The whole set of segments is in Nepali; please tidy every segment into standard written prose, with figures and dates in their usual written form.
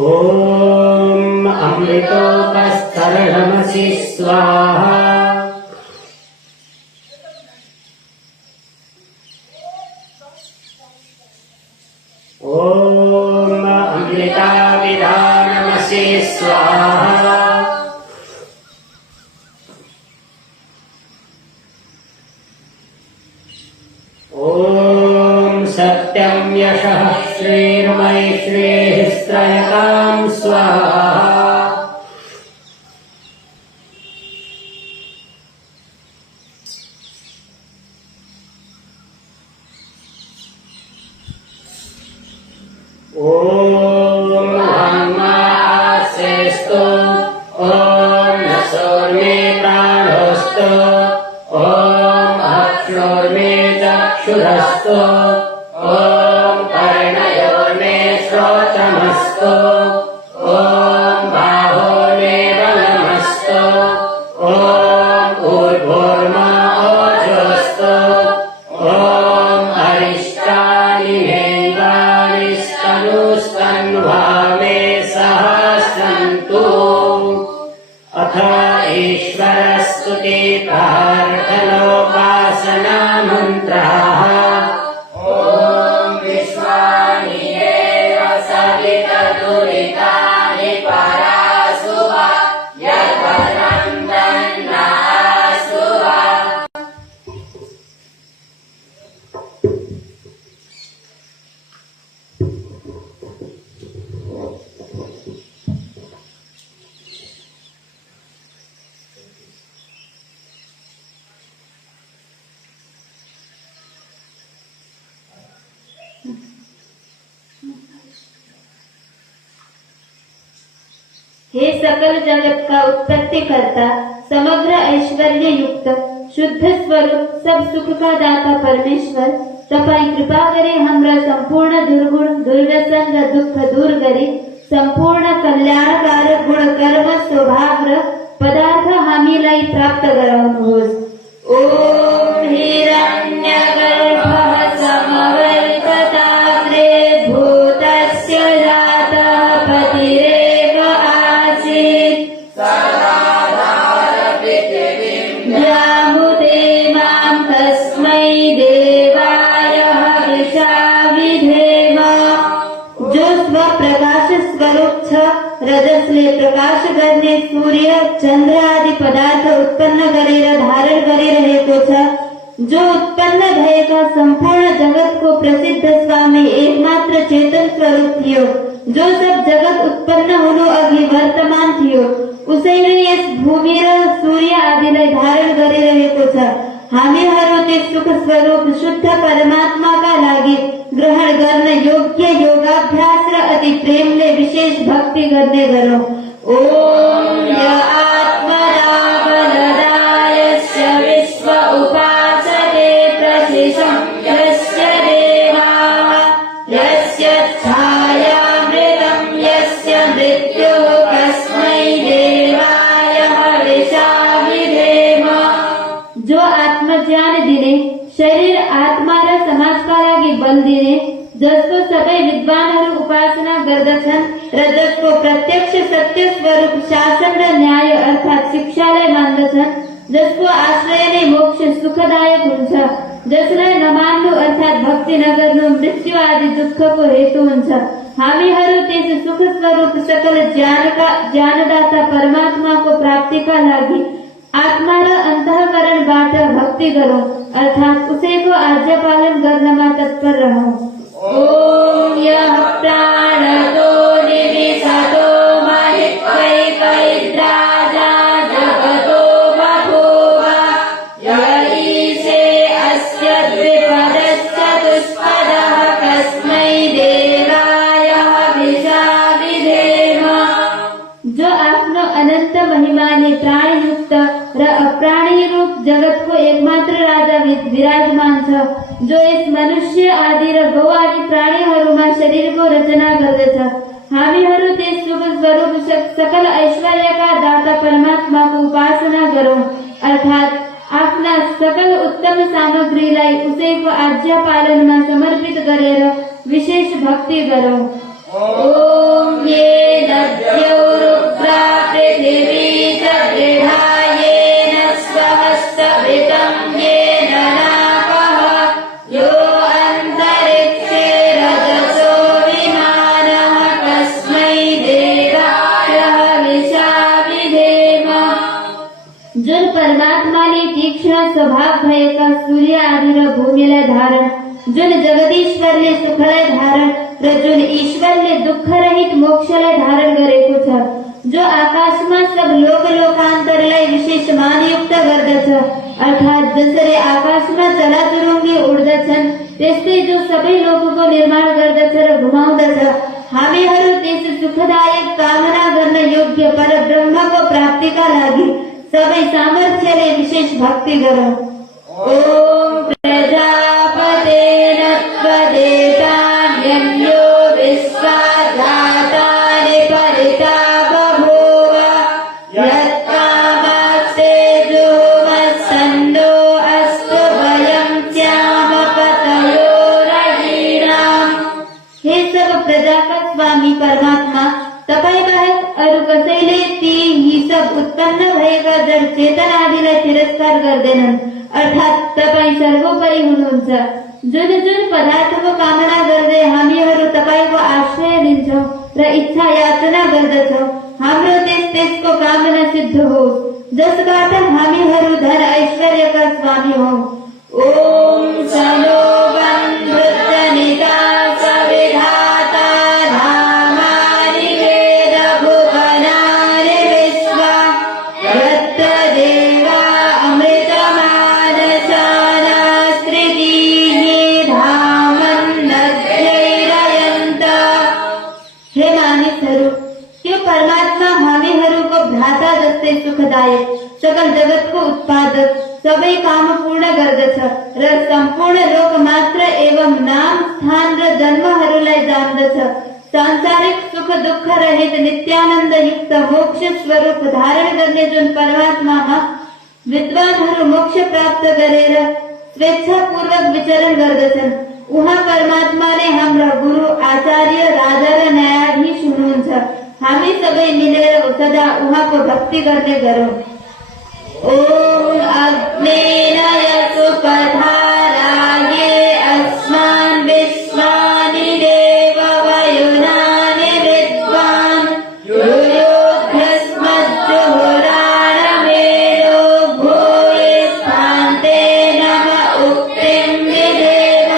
ओम अमृतोपस्तरणमसि स्वाहा। ओम अमृताविधानमसि स्वाहा। ओम सत्यं यशः श्रीर्मैश्रेः श्रयतां स्वाहा। ओम ब्रह्मास्तेस्तु ओम नसोर्मे प्राणोस्तु ओम अक्षोर्मे चक्षुरस्तु ओम कर्णयोर्मे श्रोत्रमस्तु ओम बाहोर्मे बलमस्तु ओम ऊर्ध्वोर्मा ओजोस्तु ओम अरिष्टानि मेन्द्राणि स्तनुस्तन्वा मे सहस्रन्तु। अथ ईश्वरस्तुति प्रार्थनोपासना मन्त्राः। ओम विश्वानि एव सवितरुरितानि परासुवा यद्वनं तन्नासुवा। हे सकल जगत का उत्पत्ति करता, समग्र ऐश्वर्य युक्त, शुद्ध स्वरूप, सब सुख का दाता परमेश्वर, तपाईं कृपा करे हमरा संपूर्ण दुर्गुण दुर्व्यसन र दुख दूर गरी संपूर्ण कल्याणकारक गुण कर्म स्वभाव र पदार्थ हामीलाई प्राप्त गराउनुहोस्। ओम हिरण्यगर्भः समवर्तताग्रे भूतस्य जातः पतिरेव आसीत् व्यामुते मां तस्मै देवाय हविषा विधेम। जो स्वप्रकाश स्वरूप छ, रजसले प्रकाश गर्ने सूर्य चन्द्र आदि पदार्थ उत्पन्न गरेर धारण गरिरहेको छ, जो उत्पन्न भएका सम्पूर्ण जगतको प्रसिद्ध स्वामी एकमात्र चेतन स्वरूप थियो, जो सब जगत उत्पन्न हुनु अघि वर्तमान थियो, उसैले यस भूमि र सूर्य आदिलाई धारण गरिरहेको छ। हामीहरू त्यस सुख स्वरूप शुद्ध परमात्माका लागि ग्रहण गर्न योग्य योगाभ्यास र अति प्रेमले विशेष भक्ति गर्ने गरौँ। ओम य आत्मना बलदायस्य विश्व उपासते प्रशिशं यस्य देवाः यस्य छायामृतं यस्य मृत्युः कस्मै देवाय हविषा विधेम। जो आत्मज्ञान दिने, शरीर आत्मा र समाजका लागि बल दिने, जसको सबै विद्वानहरू उपासना गर्दछन् र जसको प्रत्यक्ष सत्य स्वरूप शासन र न्याय अर्थात् शिक्षालाई मान्दछन्, जसको आश्रय नै मोक्ष सुखदायक हुन्छ, जसलाई नमान्नु अर्थात् भक्ति नगर्नु मृत्यु आदि दुःखको हेतु हुन्छ। हामीहरू त्यस सुख स्वरूप सकल ज्ञानदाता परमात्माको प्राप्तिका लागि आत्मा र अन्तःकरणबाट भक्ति गरौँ अर्थात् उसैको आज्ञा पालन गर्नमा तत्पर रहौँ। ओम यः प्राणतो निविशतो महित्वैकैद्राजा जगतो बभूव य ईशे अस्य द्विपदश्चतुष्पदः कस्मै देवाय हविषा विधेम। जो आफ्नो अनंत महिमाले प्राणयुक्त र अप्राणी रूप जगतको एकमात्र राजा विराजमान छ, जो यस मनुष्य आदि र गौ आदि प्राणीहरूमा शरीरको रचना गर्दछ। हामीहरू त्यस शुभ स्वरूप सकल ऐश्वर्यका दाता परमात्माको उपासना गरौँ अर्थात् आफ्ना सकल उत्तम सामग्रीलाई उसैको आज्ञा पालनमा समर्पित गरेर विशेष भक्ति गरौँ। ओम ये नद्यो रुद्रा पृथिवी च दृढा येन स्वहस्तभितं येन नापः यो अन्तरिक्षे रजसो विमानः कस्मै देवाय हविषा विधेम। जुन परमात्माले तीक्ष्ण स्वभाव भएका सूर्य आदि र भूमिलाई धारण, जुन जगदीश्वरले सुखलाई धारण र जुन ईश्वरले दुःख रहित मोक्षलाई धारण गरेको छ, जो आकाशमा सब लोकान्तरलाई विशेष मानयुक्त गर्दछ अर्थात् जसरी आकाशमा चलाचुरुङ्गी उड्दछन् त्यस्तै जो सबै लोकको निर्माण गर्दछ र घुमाउँदछ। हामीहरू त्यस सुखदायक कामना गर्न योग्य परब्रह्मको प्राप्तिका लागि सबै सामर्थ्यले विशेष भक्ति गरौँ। ओम प्रजापतेन त्वदेतान्यो विश्वाधातानि परिता बभूव यत्कामास्ते जुमत्सन्नो अस्तु वयं स्याम पतयोरहीनाम्। हे सब प्रजा का स्वामी परमात्मा, तपाईँ बाहेक अरू कसैले ती यी सब उत्पन्न भएका जड चेतन आदिलाई तिरस्कार गर्दैनन् अर्थात् तपाईँ सर्वोपरि हुनुहुन्छ। जुन जुन पदार्थको कामना गर्दै हामीहरू तपाईको आश्रय लिन्छौँ र इच्छा याचना गर्दछौँ, हाम्रो त्यसको कामना सिद्ध होस्, जसबाट हामीहरू धन ऐश्वर्यका स्वामी हौँ। ओम सनो बन्धुजनिता सविधाता धामानि वेद भुवनानि विश्वा यत्र देवा अमृतमानसानास्त्रिदीः धामन्नध्यैरयन्त। हे मानिसहरू, त्यो परमात्मा हामीहरूको भ्राता जस्तै सुखदायक, सकल जगतको उत्पादक, सबै काम पूर्ण गर्दछ र सम्पूर्ण लोक मात्र एवं नाम स्थान र जन्महरूलाई जान्दछ। सांसारिक सुख दुख रहित नित्यानंद युक्त मोक्ष स्वरूप धारण करने जो परमात्मा विद्वान मोक्ष प्राप्त करेर स्वेच्छा पूर्वक विचरण करदसन उहा परमात्मा ने हमरा गुरु आचार्य राजा न्यायाधीश म्हणून छ हामी सबै मिलेर सदा उहा को भक्ति करते करो। ओम अग्नेन सुपधाराये अस्मान् विश्वानि देव वयुनानि विद्वान् युयोध्यस्मज्जुहुराणमेनो भूये स्थान्ते नम उक्तिं विधेम।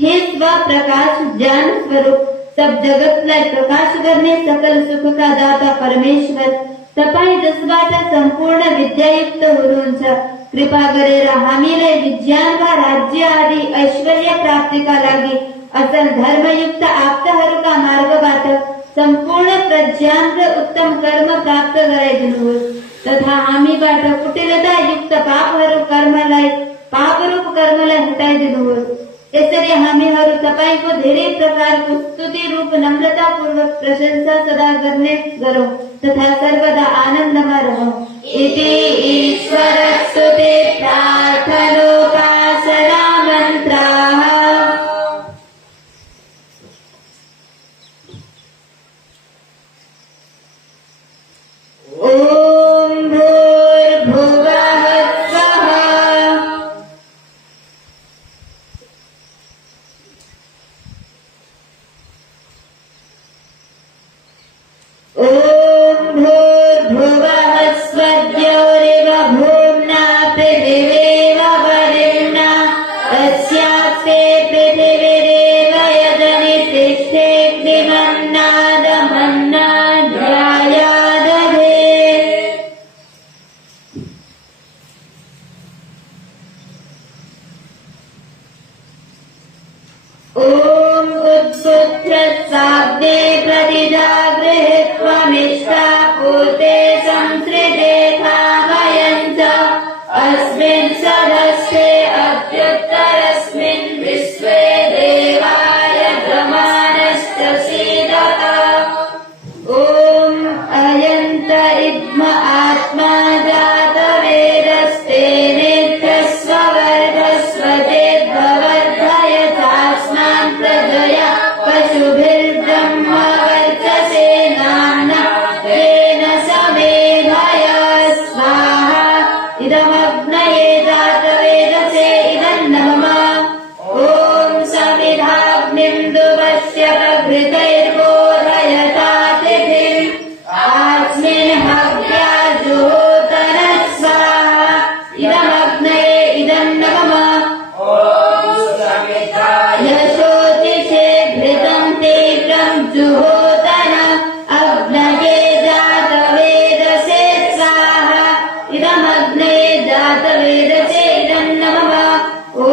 हे स्वप्रकाश ज्ञान स्वरूप सब जगत ने प्रकाश करने सकल सुख का दाता परमेश्वर तपाई जसबाटा संपूर्ण विद्यायुक्त हुनुहुन्छ कृपा गरेर हामीले विज्ञान वा राज्य आदि ऐश्वर्य प्राप्ति का लागि असल धर्मयुक्त आप्तहरूका मार्गबाट सम्पूर्ण प्रज्ञान र उत्तम कर्म प्राप्त गराइदिनुहोस् तथा हामीबाट कुटिलता युक्त पापरूप कर्मलाई हटाइदिनुहोस्। यसरी हामीहरू तपाईको धेरै प्रकारको स्तुति रूप नम्रता पूर्वक प्रशंसा सदा गर्ने गरौँ तथा सर्वदा आनन्दमा रहौँ। इति ईश्वर स्तुति प्रार्थनोपासना मन्त्राः। ॐ भूर्भुवः स्वः। ॐ भूर्भुवः स्वद्योरिव भूम्ना पृथिवीव वरिण्णा तस्यास्ते पृथिवीरेव यजनि तिष्ठेऽग्निमन्नादमन्नाध्यायादधे। ॐ उद्बुद्धसाब्दे प्रतिजागृहीत्वमिष्टा पूते संसृते कामयञ्च अस्मिन् सदस्ये अत्युत्तरस्मिन् विश्वे देवाय प्रमाणश्च सीदत। ॐ अयन्त इद्म आत्मा जातवेदस्तेनेत्यस्वर्गस्वतेद्वर्धय चास्मान् प्रजया पशुभिर्ब्रह्मवर्चसे नाम्ना तेन समेधय स्वाहा। इदमग्नये जातवेदसे इदं नमः। ॐ समिधाग्निं दुवस्य प्रभृतैर्बोधयता तिथिम् अस्मिन् हव्या जुहोतन स्वाहा। इदमग्नये इदं नमः। यशोतिषे घृतं तीव्रं जुहोतन अग्नये जातवेदसे स्वाहा। इदमग्नये जातवेदसे इदं नमः। ॐ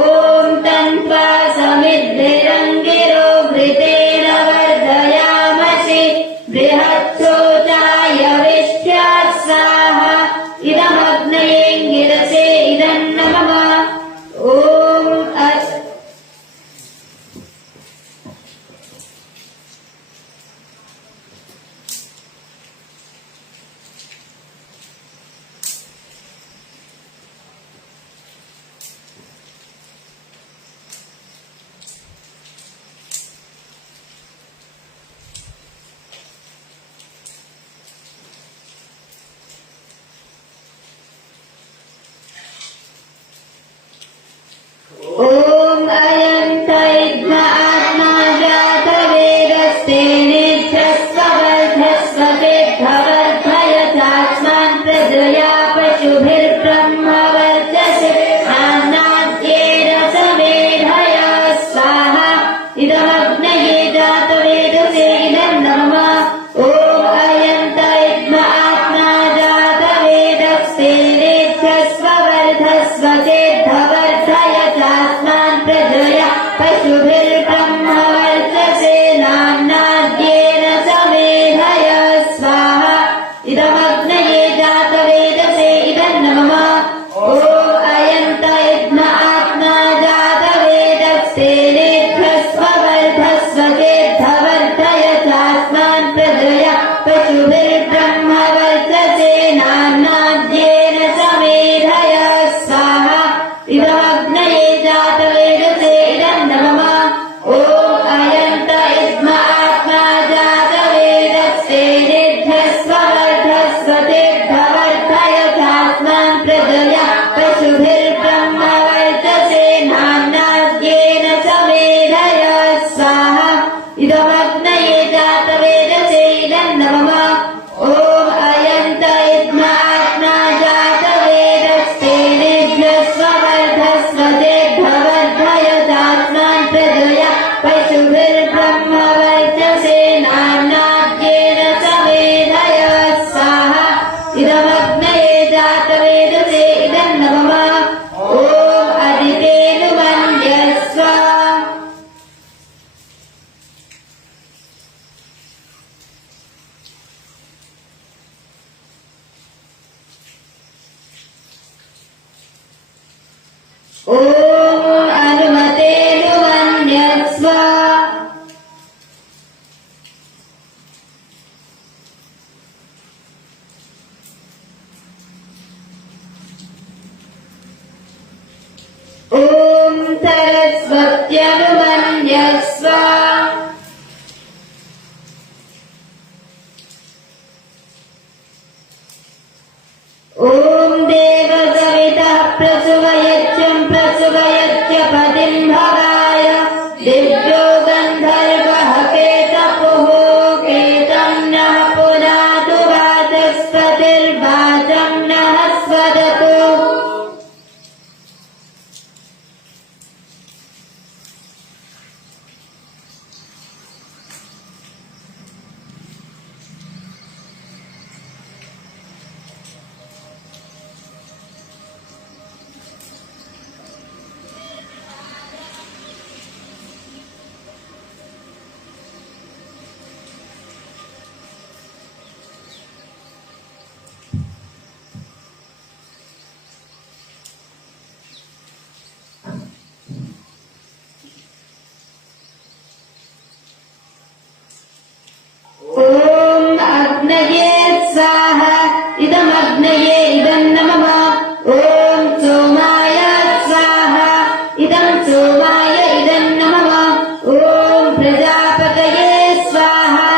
तन्त्वा समिद्भिरङ्गिरो घृतेन वर्धयामसि बृहच्छोचाय विष्ठ्या स्वाहा। इदमग्नयेङ्गिरसे इदं नमः। ॐ ॐ अनुमते नुवन्यस्व ॐ सरस्वत्यनुमन्यस्व ॐ देवसवितः प्रसवयच्चं प्रसवयच्च पतिं भवाय दिव्यो गन्धर्वः केतपुः केतं नः पुनातु वाचस्पतिर्वाचं नः स्वदतु ॐ अग्नये स्वाहा इदमग्नये इदं नमः ॐ सोमाय स्वाहा इदं सोमाय इदं नमः ॐ प्रजापतये स्वाहा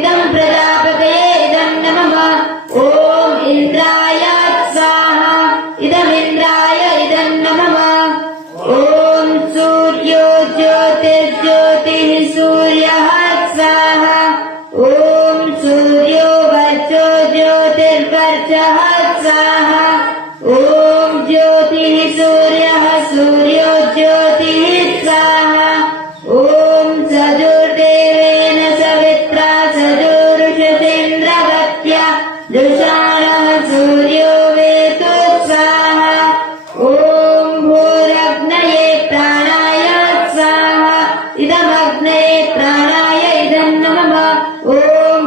इदं प्रजापतये इदं नमः ॐ इन्द्राय स्वाहा इदमिन्द्राय इदं नमः ॐ सूर्यो ज्योतिर्ज्योतिः सूर्यः स्वाहा ॐ सूर्यो वर्चो ज्योतिर्वर्चः स्वाहा ॐ ज्योतिः सूर्यः सूर्यो ज्योतिः स्वाहा ॐ सजुर्देवेन सवित्रा सजुरुषसेन्द्रवत्या जुषाणः सूर्यो वेतु स्वाहा ॐ भूरग्नये प्राणाय स्वाहा इदमग्नये प्राणाय इदं नमः ॐ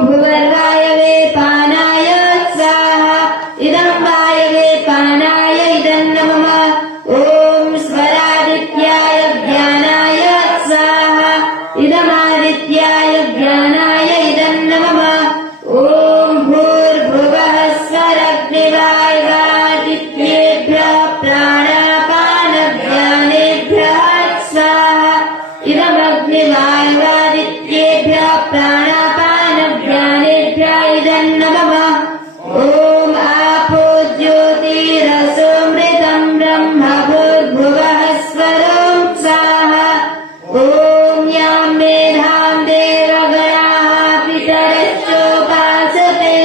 भुवर्वायवे पानाय स्वाहा इदं वायवे पानाय इदं नमः ॐ स्वरादित्याय ज्ञानाय स्वाहा इदमादित्याय ज्ञानाय इदं नमः ॐ भूर्भुवः स्वरग्निवायुवादित्येभ्यः प्राणापानज्ञानेभ्यः स्वाहा इदमग्निवायुवादित्येभ्यः प्राणापानज्ञानेभ्यः इदं नमः ॐ आपो ज्योतिरसोमृतं ब्रह्म भूर्भुवः स्वरों स्वाहा ॐ यां मेधां देवगणाः पितरश्चोपासते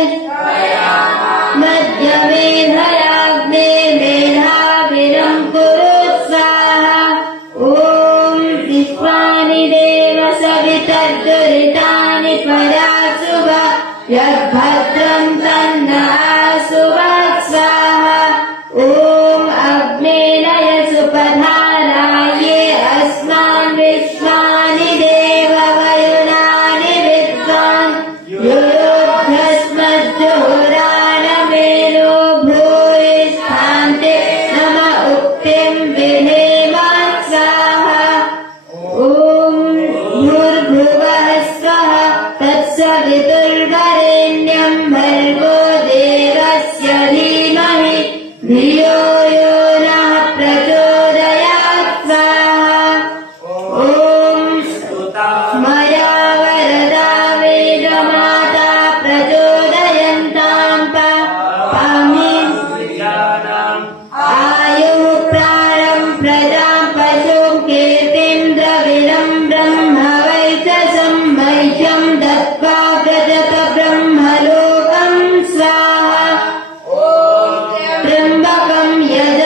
मध्यमेधयाग्ने मेधाविनं कुरु स्वाहा ॐ विश्वानि देव सवितर्दुरितानि परासुव यद्भद्रं तन्न आसुव स्वाहा ॐ अग्नेनयसु पधाराये अस्मान् विश्वानि देव वयुनानि विद्वान् युरोद्धस्मज्जोरानमेनो भूयिष्ठान्ते नम उक्तिं विधेम स्वाहा ॐ भूर्भुवः स्वः तत्सवितुर्वरेण्यं भर्गो देवस्य धीमहि धियो यो नः प्रचोदयात् स्वाहा ॐ मया वरदा वेदमाता प्रचोदयन्तां पामिन् आयुः प्राणं प्रजां पशुं कीर्तिं द्रविडं ब्रह्म वैचसं मह्यं दत्त्वा व्रजत ब्रह्मलोकं स्वाहा त्र्यम्बकं यजामहे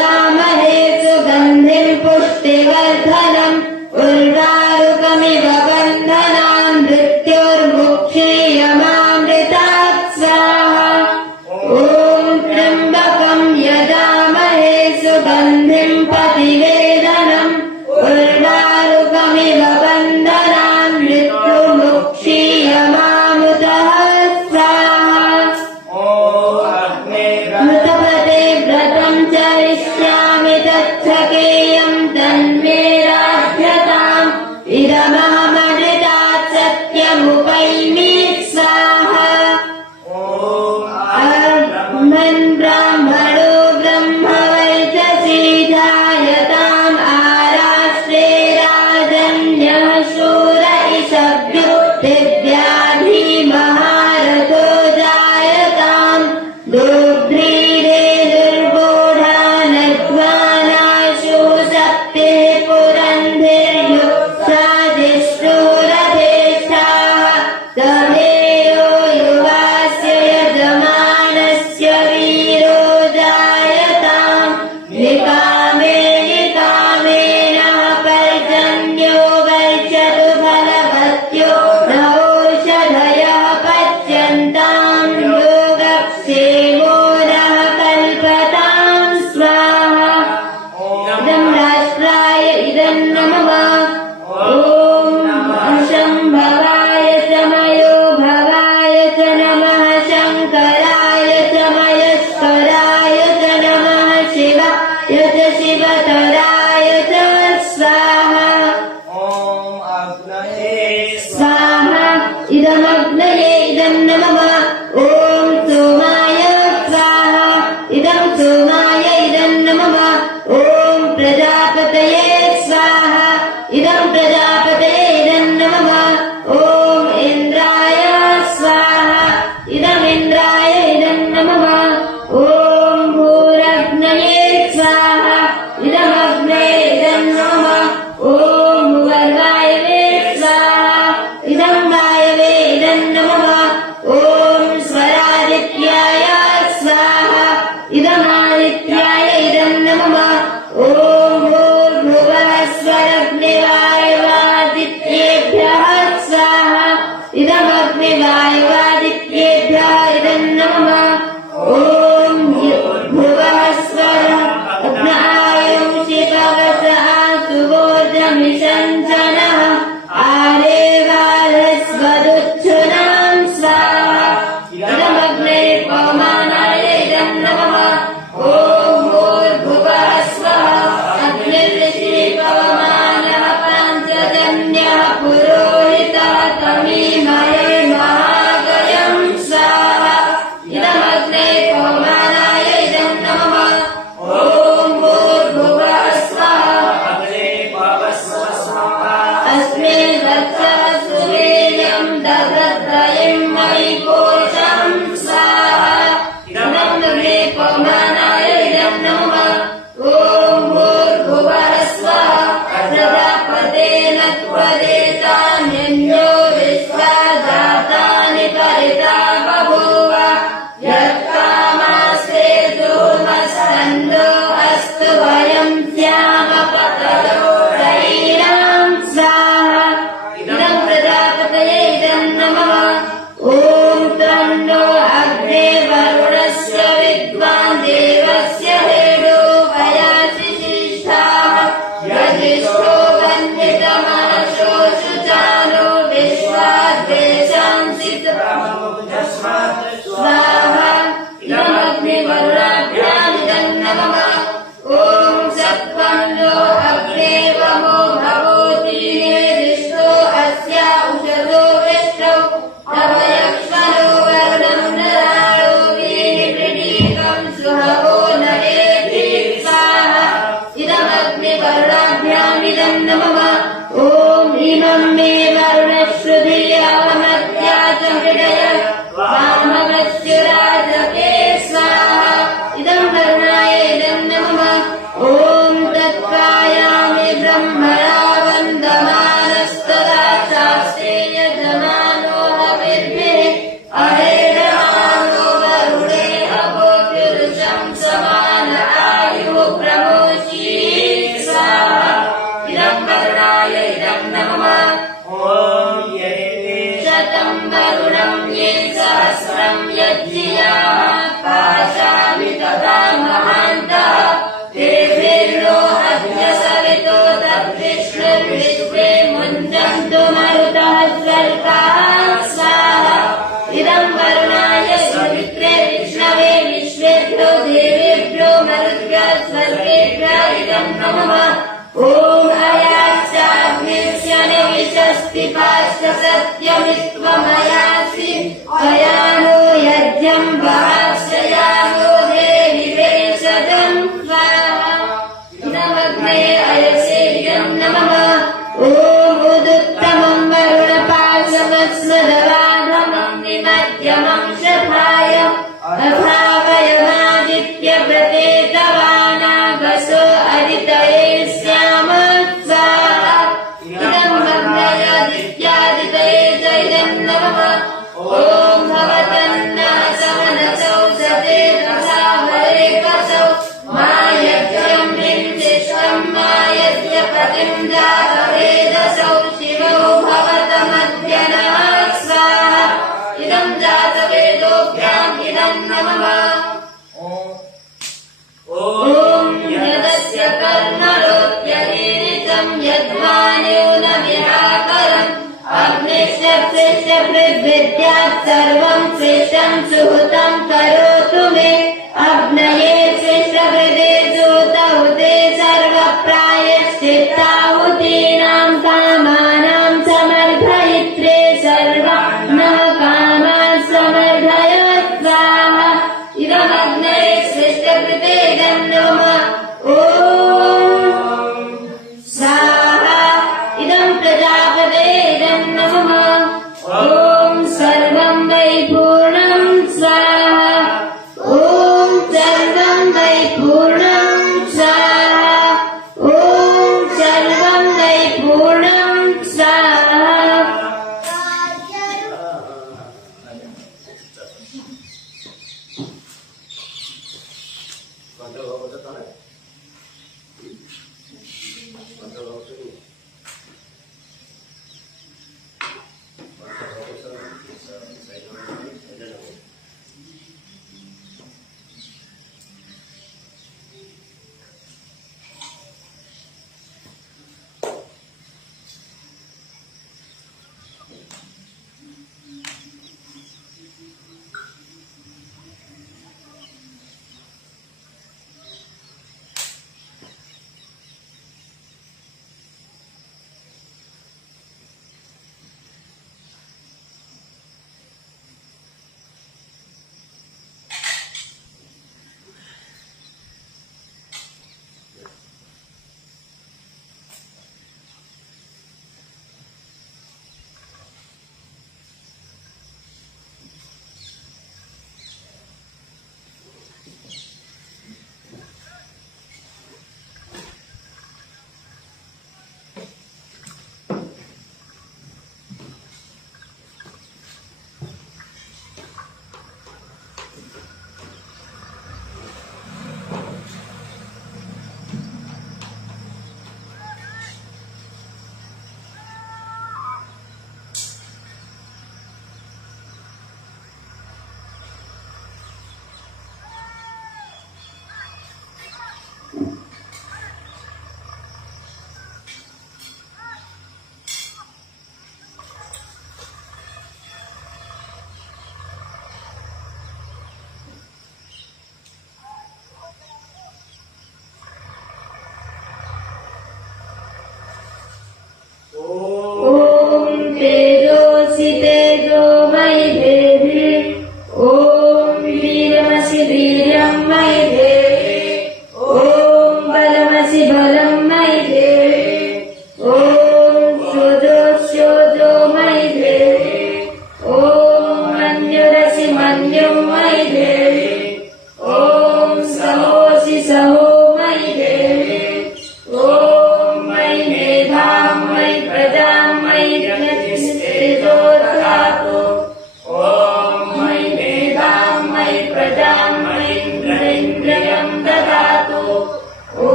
ॐ भूर्भुवः स्वः प्रजापतेन त्वदेतान्यो विश्वा जातानि परिता बभूव यत्कामास्ते धूमस्तन्नो अस्तु वयं स्याम पतयो रयिणां स्वाहा इदं प्रजापतये इदं नमः ॐ तन्नो अग्ने वरुणस्य विद्वान् देवस्य हेडो वयासि शिष्ठाः यजिष्ठो वन्दितमनसो शुचानो विश्वाद्वेषांसि स्वाहा इदमग्निवरुणाभ्यामिदं नमः ॐ सत्त्वन्नो अग्ने वमो भवोति निर्दिष्टो अस्या उषतो विष्टौ तव यक्ष्मनो वरुणं नराणो वीर्यवृणीकं सुहवो नरेति स्वाहा इदमग्निवरुणाभ्यामिदं नमः ॐ इमं मे वरुणश्रुधियावमत्या च हृदय वामवस्युराजके स्वाहा इदं वरुणाय इदं नमः ॐ तत्कायामि ब्रह्मणा वन्दमानस्तदा शास्त्रे यजमानो हविर्भिः अहेरमानो वरुणे अभोऽप्युरुषं समान आयुः प्रमोची स्वाहा इदं वरुणाय इदं नमः शतं वरुणं ये सहस्रं यज्ञियाः पाशामि तदा महान्तः तेभिर्नो अद्य सवितो तद्विष्णुर्विश्वे मुञ्चन्तु मरुतः स्वर्गाः स्वाहा इदं वरुणाय सवित्रे विष्णवे विश्वेभ्यो देवेभ्यो मरुद्भ्यः स्वर्गेभ्यः इदं नमः ॐ अयाश्चाग्निस्य निविशस्ति पाश्च सत्यमित्वमयासि अयानो यज्ञं वहाश्चयानो देवि वेषजं स्वाहा इदमग्ने अयसे इदं नमः ॐ उदुत्तमं वरुणपाशमस्मदवाधमं निमध्यमं शठाय अभावयमादित्यव्रतेतवानागसो अदितये स्याम स्वाहा इदं मग्नयादित्यादितये च इदं नमः ॐ भवतन्नः समनसौ सते तथा हरेकसौ मा यज्ञं हिंसिष्टं मा यज्ञपतिं जातवेदसौ शिवो भवतमध्यनः स्वाहा इदं जातवेदोभ्याम् इदं नमः ॐ यदस्य कर्मरोत्य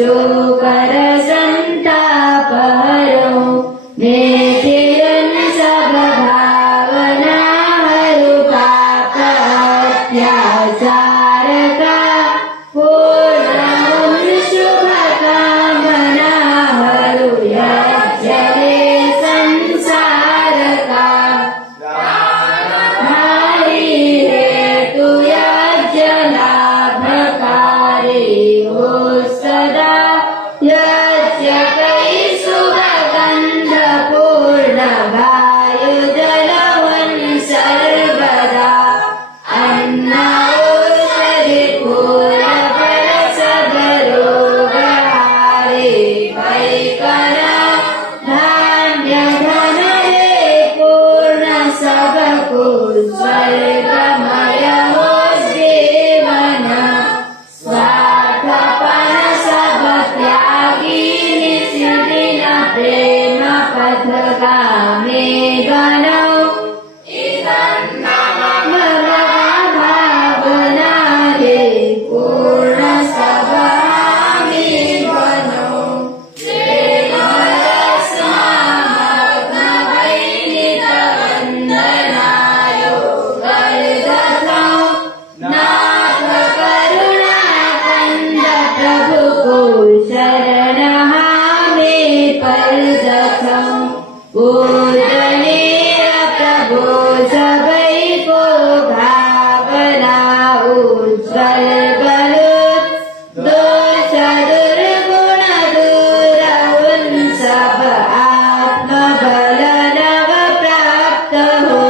शोकरसन्तापहरो नेतिरन् सर्वभावना हरु पापात्याचारका पूर्णमुन् शुभकामना हरु यज्ञवे संसारका हरि हेतु यज्ञलाभकारी हो सदा यज्ञकै शुभगन्धपूर्ण वायुजलवन् सर्वदा अन्नौषधि पूर्णफलसदरोगहारे वैकरा धान्यधनरे पूर्ण सबकुल स्वर्गमय हो जीवन स्वार्थपन सब त्यागी निशिदिन प्रेम पथगामी गणौ भावना रे पूर्ण सभामी गणौ वन्दनायो गर्दथौ नाथ करुणाकन्द प्रभु को शरणः मे परदथौ पूजनीय प्रभु सबै को भावना उज्ज्वल गरुत दोष दुर्गुण दूर उन सब आत्मबल नव प्राप्त हो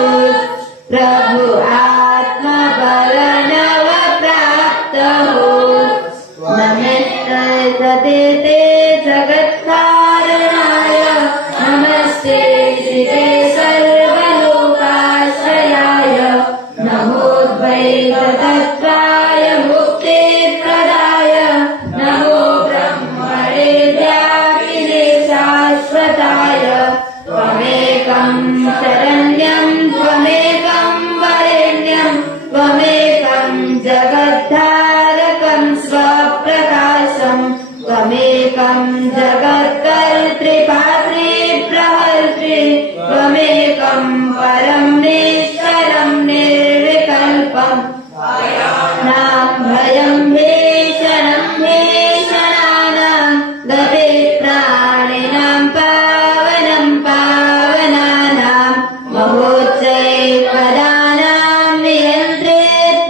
प्रभु आत्मबल नव प्राप्त हो नमस्ते सते ते जगत्कारणाय नमस्ते श्रीते सर्वलोकाश्रयाय नमोऽद्वैततत्त्वाय मुक्तिप्रदाय नमो ब्रह्मणे व्यापिने शाश्वताय त्वमेकं शरण्यं त्वमेकं वरेण्यं त्वमेकं जगद्धारकं स्वप्रकाशं त्वमेकं जगत्कर्तृपात्री प्रहर्त्री त्वमेकं परं निष्कलं निर्विकल्पम् नाम भयं भीषणं भीषणानां गते प्राणिनां पावनं पावनानां महोच्चैकदानां नियन्त्रे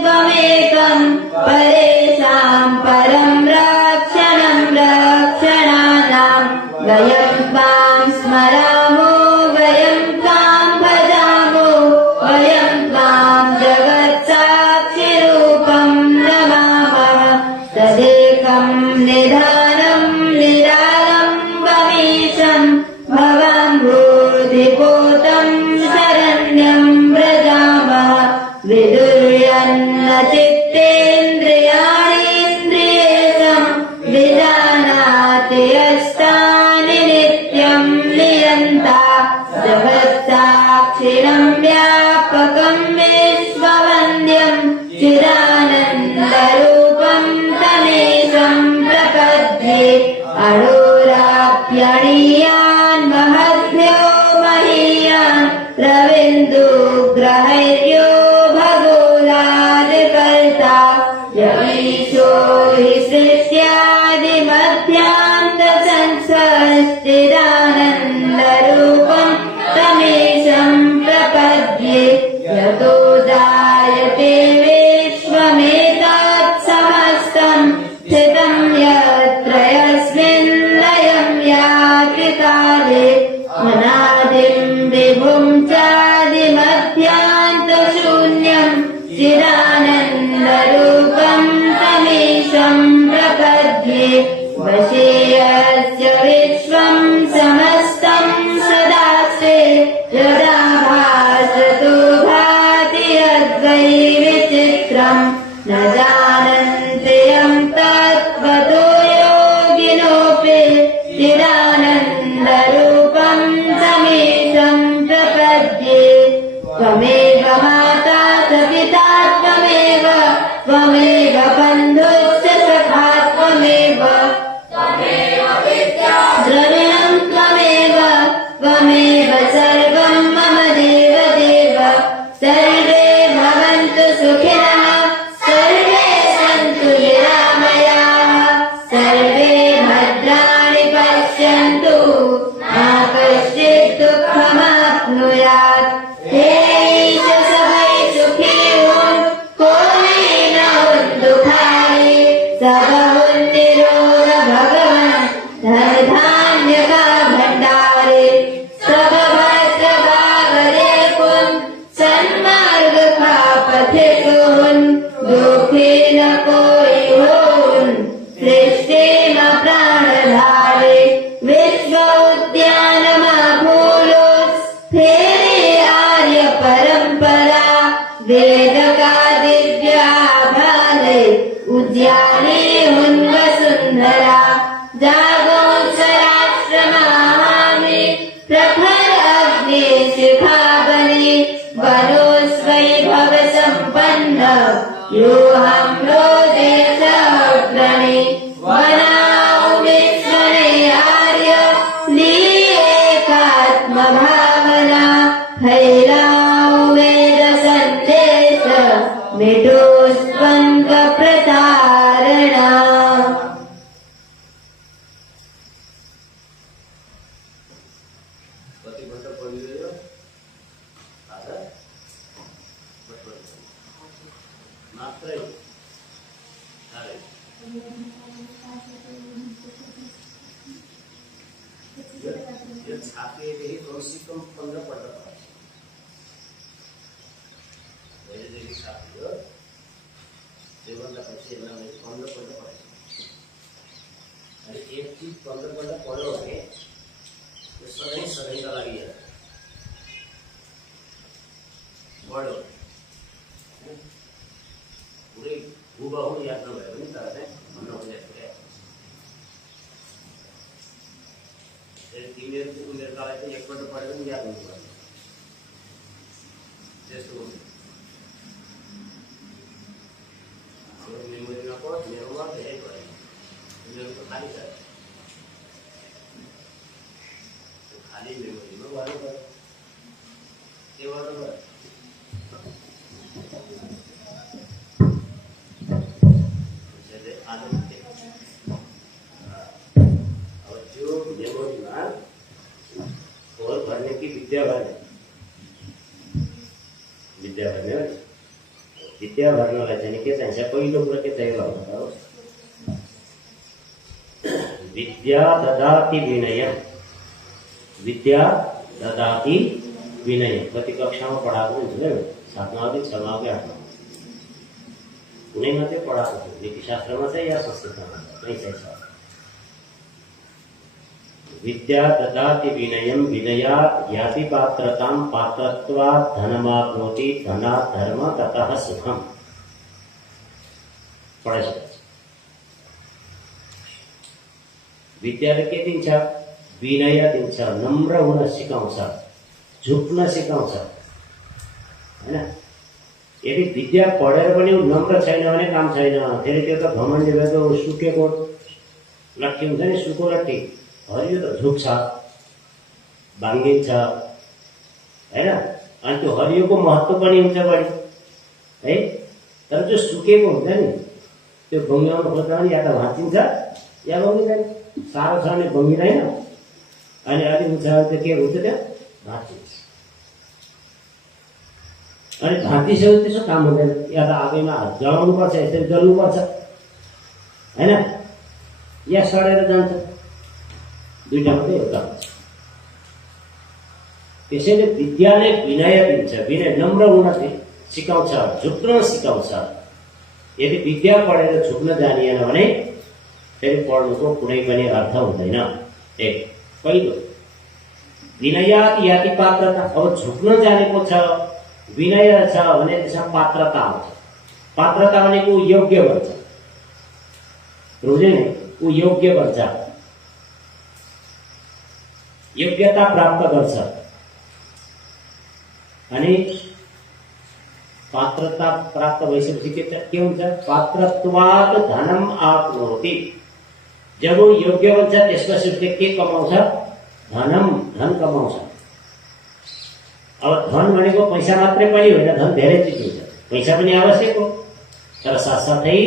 त्वमेकं परेषां परं रक्षणं रक्षणानां वयं त्वां स्मरामो वयं त्वां भजामो वयं त्वां जगत्साक्षिरूपं नमामः तदेकं निधानं निरालम्बमीशं भवं भूतिपोतं शरण्यं व्रजामः विदुर्यन्न चित्तेन्द्रियाणीन्द्रियेषं विजानाति यस्तानि नित्यं नियन्ता जगत्साक्षिणं व्यापकं विश्ववन्द्यं चिदानन्दरूपं तमेशं प्रपद्ये अणोराप्यणीयान् महद्भ्यो महीयान् रविन्दुग्रहैर्यो भगोलादिकर्ता यमीशो हि सृष्ट्यादिमध्यान्तसंस्थिरानन्दरूपं तमेशं प्रपद्ये यतो जायते विश्वमेतत् समस्तं स्थितं यत्र यस्मिन् लयं याति काले अनादिं विभुं चादिमध्यान्तशून्यं चिदानन्दरूपं तमेशं प्रपद्ये वशे यस्य विश्वं समस्तं सदास्ते यदा भासतो भाति यद्वै विचित्रं न जानन्ति यं तत्त्वतो योगिनोऽपि चिदानन्दरूपं तमेशं प्रपद्ये त्वमेव माता च पिता त्वमेव त्वमेव बन्धुश्च सखा त्वमेव सबहुन्निरोध भगवान धन धान्य का भंडारे सब भक्त बाबरे पुन सन्मार्ग का पथिक हुन दुखी न कोई होन सृष्टि में प्राण धारे विश्व उद्यान में फूलोस फेरे आर्य परंपरा वेद का दिव्य आभाले उद्याने हुन वसुंधरा जागो सराष्ट्र महामे प्रखर अग्नि शिखा बने वनोस वैभव संपन्न यो हमरो देश अग्रणी वनाओ विश्वने आर्य लिए एकात्म भावना फैलाओ वेद संदेश मिटो स्वंग प्रतारणा। छापे कम से कम 15 पट छापियो त्योभन्दा पछि 15 पट पढ्छ अनि एक चीज 15 पट पढ्यो भने त्यो सधैँ सधैँका लागि बढ्यो पुरै हुबहु याद नभए पनि तर चाहिँ भन्न खोजेको तिमीहरूको उनीहरूकालाई चाहिँ एकपल्ट पढेर पनि याद हुनुपर्छ त्यस्तो हुन्छ हाम्रो मेमोरीमा पढ मेरोमा धेरै पढ्यो उनीहरूको खाली छ त्यो खाली मेमोरीमा गर्नु पर्यो के गर्नु पर्यो विद्या भर्नलाई चाहिँ के चाहिन्छ पहिलो कुरा के चाहियो भन्दा विद्या ददाति विनय विद्या ददाति विनय कति कक्षामा पढाएको हुन्छ 7मा कि 6मा कि 8मा कुनै मात्रै पढाएको छु नीतिशास्त्रमा चाहिँ या संस्कृतमा कहीँ चाहिँ छ विद्या ददाति विनयं विनयात् याति पात्रतां पात्रत्वात् धनमाप्नोति धनात् धर्म ततः सुखम पढाइसकेछ विद्याले के दिन्छ विनय दिन्छ नम्र हुन सिकाउँछ झुक्न सिकाउँछ हैन यदि विद्या पढेर पनि नम्र छैन भने काम छैन फेरि त्यो त घमण्डी भएको सुकेको लट्ठी हुन्छ नि सुको लट्ठी हरियो त झुक्छ भाङ्गिन्छ हैन अनि त्यो हरियोको महत्त्व पनि हुन्छ बढी है तर जो सुकेको हुन्छ नि त्यो बङ्गाउनु खोज्दा पनि या त भाँचिन्छ या बङ्गिँदैन साह्रो छ भने बङ्गिँदैन अनि अलि उच्च चाहिँ के हुन्छ त्यो भाँचिन्छ अनि भाँचिसकेपछि त्यसो काम हुँदैन या त आगोमा जलाउनुपर्छ यसरी जल्नुपर्छ हैन या सडेर जान्छ दुईटा मात्रै एउटा हुन्छ त्यसैले विद्याले विनय दिन्छ विनय नम्र हुन सिकाउँछ झुक्न सिकाउँछ यदि विद्या पढेर झुक्न जानिएन भने फेरि पढ्नुको कुनै पनि अर्थ हुँदैन एक पहिलो विनयात् याति पात्रता अब झुक्न जानेको छ विनय छ भने त्यसमा पात्रता आउँछ पात्रता भनेको योग्य भन्छ बुझ्यो नि ऊ योग्य भन्छ योग्यता प्राप्त गर्छ अनि पात्रता प्राप्त भइसकेपछि के हुन्छ पात्रत्वात् धनम आप्नोति जब वो योग्य हुन्छ त्यसपछि उसले के कमाउँछ धन कमाउँछ अब धन भनेको पैसा मात्रै पनि होइन धन धेरै चिज हुन्छ पैसा पनि आवश्यक हो तर साथसाथै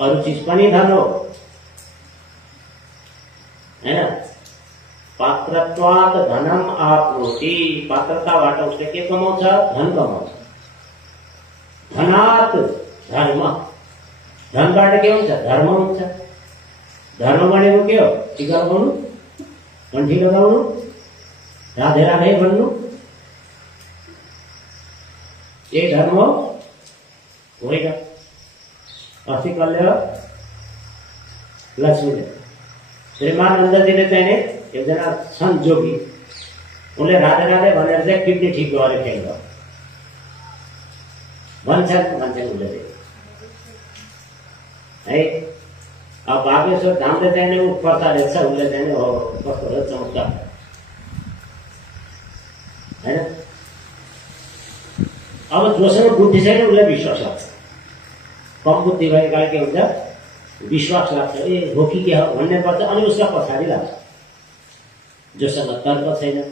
अरू चिज पनि धन हो हैन पात्रत्वात् धनम आप्नोति पात्रताबाट उसले के कमाउँछ धन कमाउँछ धनात् धर्म धनबाट के हुन्छ? धर्म हुन्छ। धर्म भनेको के हो? टीका लगाउनु, कण्ठी लगाउनु, राधे राधे भन्नु, यही धर्म हो? होइन। अस्ति कल्य लक्ष्मीले श्रीमानन्दजीले चाहिँ एकजना छन् जोगी, उनले राधे राधे भनेर चाहिँ किडनी ठिक गरेर खेल्छ भन्छन् उनले है। अब बागेश्वर धामले चाहिँ ऊ प्रचार हेर्छ, उसले चाहिँ कस्तो चमत्कार होइन। अब जोसँग बुद्धि छैन उसलाई विश्वास लाग्छ, कम बुद्धि भएकाले के हुन्छ? विश्वास लाग्छ, ए हो कि के हो भन्ने पर्छ, अनि उसलाई पछाडि लाग्छ। जोसँग तर्क छैन,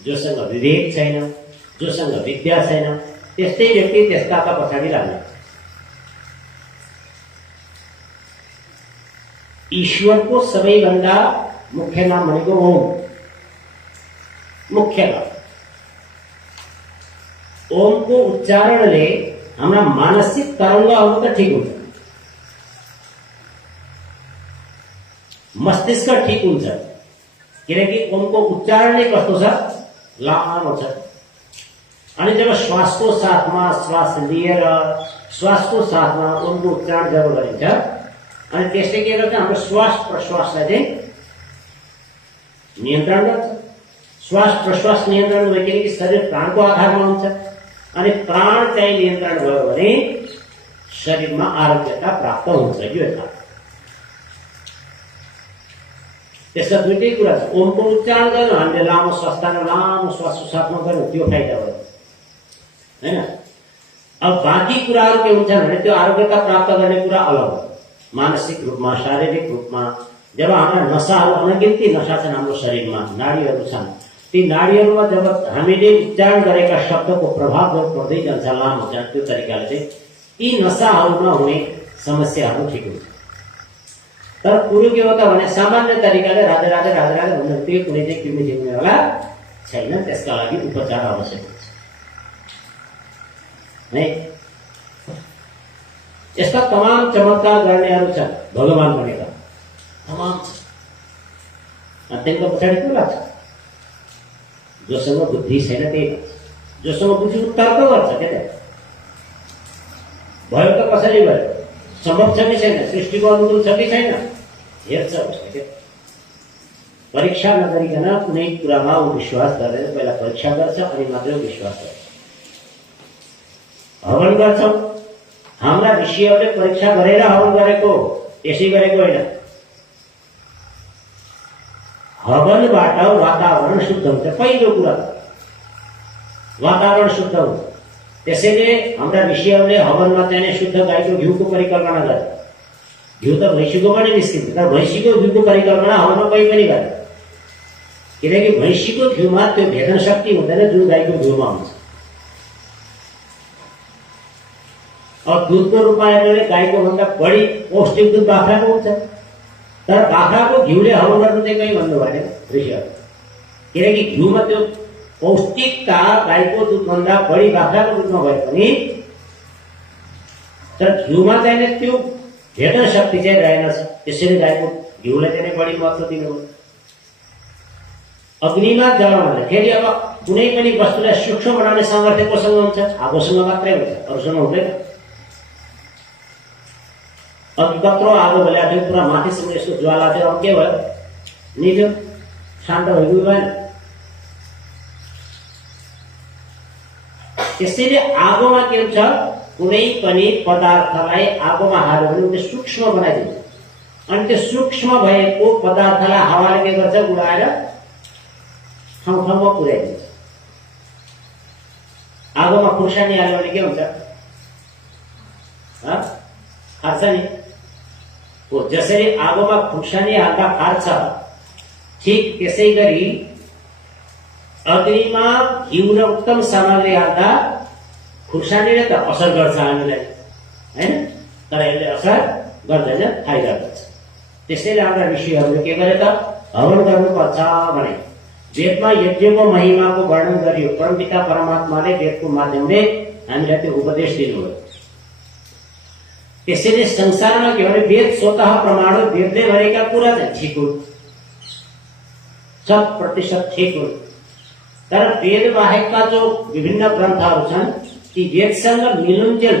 जोसँग विवेक छैन, जोसँग विद्या छैन, त्यस्तै व्यक्ति त्यसका पछाडि लाग्ने। ईश्वरको सबैभन्दा मुख्य नाम भनेको ओम, मुख्य नाम। ओमको उच्चारणले हाम्रा मानसिक तरङ्गहरू त ठिक हुन्छ, मस्तिष्क ठिक हुन्छ, किनकि ओमको उच्चारण नै कस्तो छ? लामो छ। अनि जब श्वासको साथमा श्वास लिएर श्वासको साथमा ओमको उच्चारण जब गरिन्छ, अनि त्यसले के गर्छ? हाम्रो श्वास प्रश्वासलाई चाहिँ नियन्त्रण गर्छ। श्वास प्रश्वास नियन्त्रण भयो किनकि शरीर प्राणको आधारमा हुन्छ, अनि प्राण चाहिँ नियन्त्रण भयो भने शरीरमा आरोग्यता प्राप्त हुन्छ। यो यथार्थ। त्यसका दुईटै कुरा छ। ओमको उच्चारण गर्नु हामीले लामो श्वास तान्नु, लामो श्वास प्रश्वासमा गर्नु, त्यो फाइदा भयो होइन। अब बाँकी कुराहरू के हुन्छन् भने त्यो आरोग्यता प्राप्त गर्ने कुरा अलग हो। मानसिक रूपमा, शारीरिक रूपमा जब हाम्रा नसाहरू, अनगिन्ती नसा छन् हाम्रो शरीरमा, नाडीहरू छन्, ती नाडीहरूमा जब हामीले उच्चारण गरेका शब्दको प्रभाव जब पर्दै जान्छ लामो जान्छ, त्यो तरिकाले चाहिँ यी नसाहरूमा हुने समस्याहरू ठिक हुन्छ। तर कुरो के हो त भने सामान्य तरिकाले राधे राधे राधे राधे भन्नु त्यो कुनै चाहिँ किडनी ठिक्नेवाला छैन, त्यसका लागि उपचार आवश्यक हुन्छ है। यस्ता तमाम चमत्कार गर्नेहरू छन्, भगवान भनेका तमाम छन्। त्यसको पछाडि के लाग्छ? जोसँग बुद्धि छैन त्यही गर्छ, जोसँग बुद्धि तर्क गर्छ के भयो त कसरी भयो, सम्भव छ कि छैन, सृष्टिको अनुकूल छ कि छैन, हेर्छ उसले के। परीक्षा नगरिकन कुनै कुरामा ऊ विश्वास गर्दैन, पहिला परीक्षा गर्छ अनि मात्रै विश्वास गर्छ। हवन गर्छौँ, हाम्रा ऋषिहरूले परीक्षा गरेर हवन गरेको, यसै गरेको होइन। हवनबाट वातावरण शुद्ध हुन्छ, पहिलो कुरा वातावरण शुद्ध हुन्छ। त्यसैले हाम्रा ऋषिहरूले हवनमा चाहिँ शुद्ध गाईको घिउको परिकल्पना गरे। घिउ त भैँसीको पनि निस्किन्छ, तर भैँसीको घिउको परिकल्पना हवनमा कोही पनि गरे, किनकि भैँसीको घिउमा त्यो भेदन शक्ति हुँदैन जुन गाईको घिउमा हुन्छ। अब दुधको रूपमा हेर्ने गाईको भन्दा बढी पौष्टिक दुध बाख्राको हुन्छ, तर बाख्राको घिउले हवन गर्नु चाहिँ कहीँ भन्नु भएन ऋषिहरू, किनकि घिउमा त्यो पौष्टिकता गाईको दुधभन्दा बढी बाख्राको दुधमा भए पनि तर घिउमा चाहिने त्यो भेदन शक्ति चाहिँ रहेनछ। त्यसैले गाईको घिउलाई चाहिँ बढी महत्त्व दिनुभयो। अग्निमा जलाउनलाई फेरि अब कुनै पनि वस्तुलाई सूक्ष्म बनाउने सामर्थ्य कोसँग हुन्छ? आगोसँग मात्रै हुन्छ, अरूसँग हुँदैन। अब कत्रो आगो भल्या थियो, पुरा माथिसम्म यसको ज्वाला थियो, अब के भयो? निभ्यो, शान्त भइगयो भएन। त्यसैले आगोमा के हुन्छ? कुनै पनि पदार्थलाई आगोमा हाल्यो भने उसले सूक्ष्म बनाइदिन्छ, अनि त्यो सूक्ष्म भएको पदार्थलाई हावाले के गर्छ? उडाएर ठाउँ ठाउँमा पुर्याइदिन्छ। आगोमा खुर्सानी हाल्यो भने के हुन्छ? फाट्छ नि। हो, जसरी आगोमा खुर्सानी हाल्दा फाट्छ, ठिक त्यसै गरी अग्निमा घिउ र उत्तम सामग्री हाल्दा खुर्सानीले त असर गर्छ हामीलाई हैन, तर यसले असर गर्दैन, फाइदा गर्छ। त्यसैले हाम्रा ऋषिहरूले के गरे त? हवन गर्नुपर्छ भने वेदमा यज्ञको महिमाको वर्णन गरियो। परमपिता परमात्माले वेदको माध्यमले हामीलाई त्यो उपदेश दिनुभयो। त्यसैले संसारमा के भने वेद स्वतः प्रमाण हो, वेदले भनेका कुरा चाहिँ ठिक हो, 100% ठिक हो। तर वेद बाहेकका जो विभिन्न ग्रन्थहरू छन् ती वेदसँग मिलुन्जेल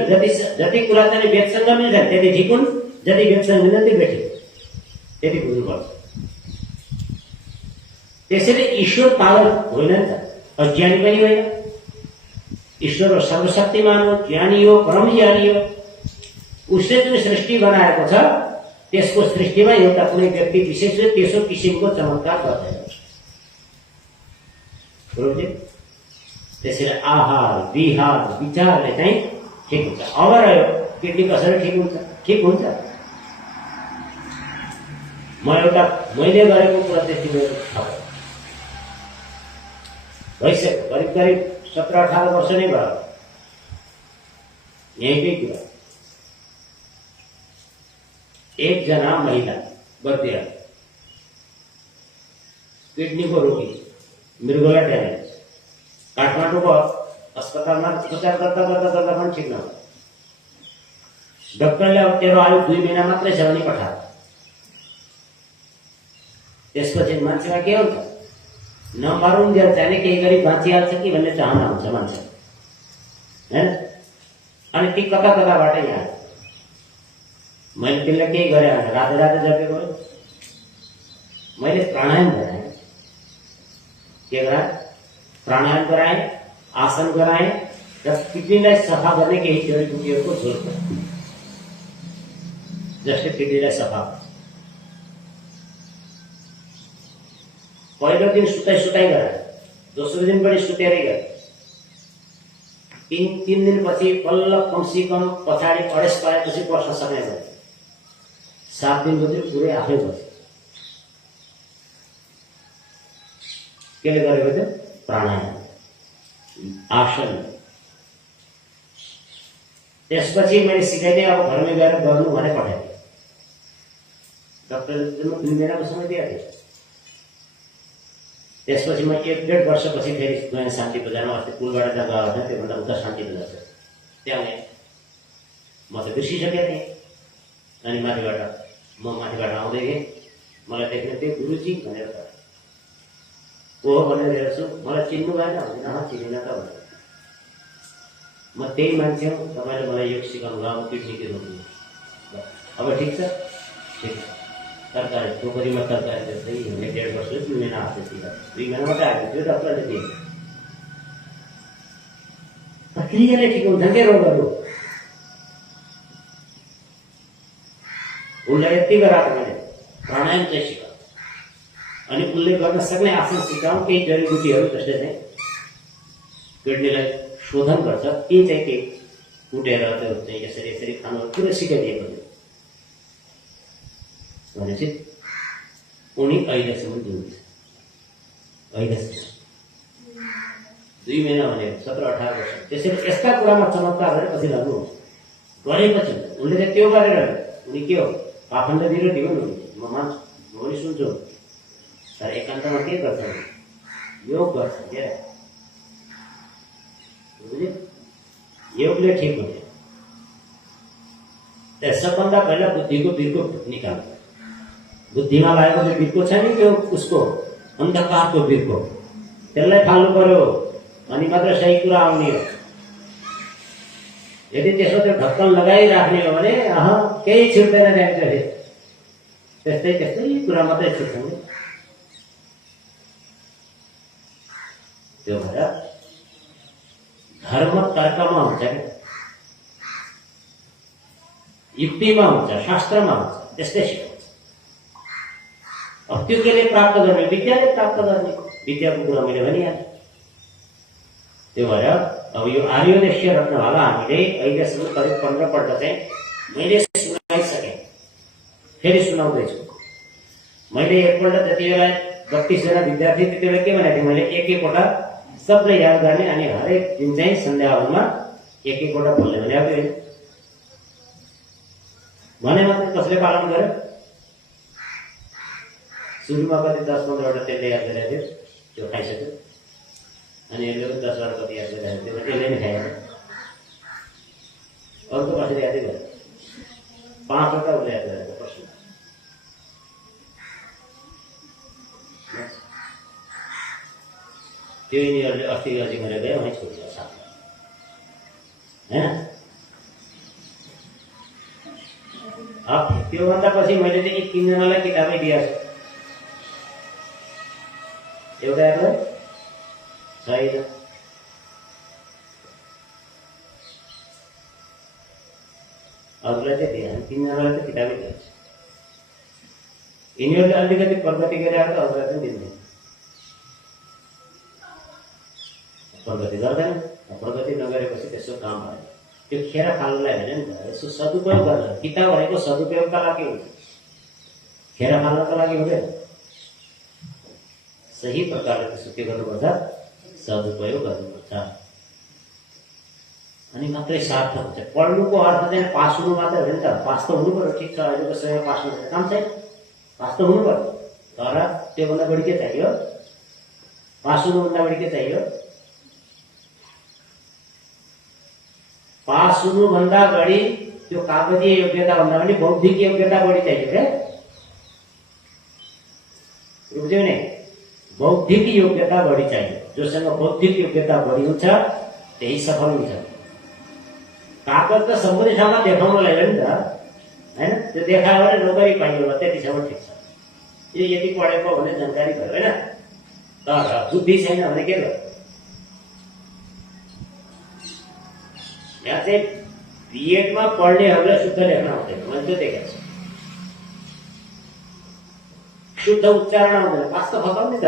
जति कुरा चाहिँ वेदसँग मिल्छ त्यति ठिक हुन्, जति वेदसँग मिल्दैन त्यो बेठिक, त्यति बुझ्नुपर्छ। त्यसैले ईश्वर पागल होइन नि त, अज्ञानी पनि होइन। ईश्वर सर्वशक्तिमान हो, ज्ञानी हो, परम ज्ञानी हो। उसले जुन सृष्टि बनाएको छ त्यसको सृष्टिमा एउटा कुनै व्यक्ति विशेषले त्यसो किसिमको चमत्कार गर्दैन। त्यसैले आहार विहार विचारले चाहिँ ठिक हुन्छ। अब रह्यो किडनी कसरी ठिक हुन्छ, ठिक हुन्छ। मैले गरेको कुरा त्यति मेरो थाहा भइसक्यो, करिब करिब 17-18 वर्ष नै भयो यहीँकै कुरा। एकजना महिला बर्दिया किडनीको रोगी, मृगला ड्यामेज, काठमाडौँको अस्पतालमा उपचार गर्दा पनि ठिक नभयो। डाक्टरले अब तेरो आयु 2 महिना मात्रै छ भने पठायो। त्यसपछि मान्छेमा के हुन्छ, नमरुन्जेल चाहिँ केही गरी बाँचिहाल्छ कि भन्ने चाहना हुन्छ मान्छे, हैन? अनि ती कता कताबाट यहाँ मैले तिमीलाई केही गरेँ भने राधे राधे जपे गयो। मैले प्राणायाम गराएँ, के गराएँ? प्राणायाम गराएँ, आसन गराएँ र किडनीलाई सफा गर्ने केही जडीबुटीहरूको झोल गराएँ, जसले किडनीलाई सफा। पहिलो दिन सुताइ गराए, दोस्रो दिन पनि सुतेरै गरे। 3 दिनपछि बल्ल कमसी कम पछाडि अडेस पाएपछि बस्न सक्ने भयो। 7 दिनपछि पुरै आफै बस्यो। केले गरेको थियो? प्राणायाम, आसन। त्यसपछि मैले सिकाइदिएँ, अब घरमै गएर गर्नु भने पठाएँ। डाक्टरले 2 महिनाको समय दिएको थियो। त्यसपछि म 1-1.5 वर्षपछि फेरि गएँ शान्ति बजारमा। अस्ति पुलबाट जहाँ गएको थिएँ त्योभन्दा उता शान्ति बजार छ, त्यहाँ गएँ। म त बिर्सिसकेको थिएँ। अनि माथिबाट आउँदै थिएँ, मलाई देख्ने थिएँ गुरुजी भनेर, को हो भनेर हेर्छु, मलाई चिन्नु भएन भने चिनेन त भने। म त्यही मान्छे हो, तपाईँले मलाई योग सिकाउनु भयो, किडनीको रोगी। अब ठिक छ, ठिक छ। तरकारी टोकरीमा तरकारी जस्तै 1.5 वर्ष 2 महिना आएको थियो, 2 महिना मात्रै आएको थियो। डक्टरले दिए क्रियाले ठिक हुन्छ के रोगहरू। उसलाई यति गराएको मैले प्राणायाम चाहिँ सिकाऊ, अनि उसले गर्न सक्ने आसन सिकाऊ, केही जडीबुटीहरू जसले चाहिँ किडनीलाई शोधन गर्छ, ती चाहिँ केही कुटेर त्यो चाहिँ यसरी यसरी खानु पुरै सिकाइदिएको थियो। भनेपछि उनी अहिलेसम्म जिउँछ। अहिलेसम्म 2 महिना भने 17-18 वर्ष। त्यसैले यस्ता कुरामा चमत्कार गरेर पछि लाग्नु गरेपछि उनले चाहिँ त्यो गरेर उनी के हो, पाखण्ड विरोधी हो। म मान्छु, म पनि सुन्छु, तर एकान्तमा के गर्छ, योग गर्छ के। बुझ्यो? योगले ठिक हुन्छ। सबभन्दा पहिला बुद्धिको बिर्को निकाल्छ। बुद्धिमा लागेको जो बिर्को छ नि, त्यो उसको अन्धकारको बिर्को, त्यसलाई फाल्नु पर्यो, अनि मात्र सही कुरा आउने हो। यदि त्यसो त्यो ढक्कन लगाइराख्ने हो भने केही छुट्दैन त्यहाँदेखि। त्यस्तै कुरा मात्रै छुट्छ नि। त्यो भएर धर्म तर्कमा हुन्छ क्या, युक्तिमा हुन्छ, शास्त्रमा हुन्छ, त्यस्तै सिकाउँछ। अब त्यो केले प्राप्त गर्ने? विद्याले प्राप्त गर्ने। विद्याको कुरा मैले भनिहालेँ। त्यो भएर अब यो आर्योदेश्य रत्नमाला हामीले अहिलेसम्म करिब 15 पल्ट चाहिँ मैले सुनाइसकेँ, फेरि सुनाउँदैछु। मैले एकपल्ट त्यति बेला 32 जना विद्यार्थी, त्यति बेला के भनेको थिएँ मैले, एक-एकवटा सबले याद गर्ने, अनि हरेक दिन चाहिँ सन्ध्यावनमा एक-एकवटा बोल्ने भनेको थिएँ। भने मात्रै कसले पालन गर्यो? सुरुमा कति 10-15वटा त्यसले याद गरेको थियो, त्यो खाइसक्यो। अनि यसले 10 कति याद गरेको थियो, त्यसले नै खाएन। अरूको कसैले यादै गर्यो। 5वटा उल्लेख गरेको प्रश्न त्यो यिनीहरूले अस्ति अझै गरेर गए वहीँ छोड्छ साथ होइन। त्योभन्दा पछि मैले चाहिँ 3जनालाई किताबै दिएको छु, एउटालाई छैन। अरूलाई चाहिँ दिएन, 3जनालाई चाहिँ किताबै दिएको छु। यिनीहरूले अलिकति प्रगति गरेर त अरूलाई पनि दिँदैन, प्रगति गर्दैन। प्रगति नगरेपछि त्यसो काम भएन। त्यो खेर फाल्नलाई होइन नि त, यसो सदुपयोग गर्न। किताब भनेको सदुपयोगका लागि हुन्छ, खेर फाल्नका लागि हुँदैन। सही प्रकारले त्यसो के गर्नुपर्छ, सदुपयोग गर्नुपर्छ, अनि मात्रै सार्थक हुन्छ। पढ्नुको अर्थ चाहिँ पास हुनु मात्रै होइन नि त, पास त हुनु पर्यो। ठिक छ, अहिलेको समय पास हुनु काम छैन, पास त हुनु पर्यो। तर त्योभन्दा बढी के चाहियो, पास हुनुभन्दा बढी के चाहियो, पास हुनुभन्दा बढी त्यो कागजी योग्यता भन्दा पनि बौद्धिक योग्यता बढी चाहियो क्या। बुझ्यौ नि, बौद्धिक योग्यता बढी चाहियो। जोसँग बौद्धिक योग्यता बढी हुन्छ त्यही सफल हुन्छ। कागज त सम्पूर्ण ठाउँमा देखाउन लाग्यो नि त होइन, त्यो देखायो भने नोकरी पाइयो होला, त्यतिसम्म ठिक छ। यो यति पढेको भने जानकारी भयो होइन, तर बुद्धि छैन भने के भयो। यहाँ चाहिँ बिएडमा पढ्नेहरूलाई शुद्ध लेख्न आउँदैन, मैले त्यो देखेको छु। शुद्ध उच्चारण आउँदैन, पास त भएन नि त,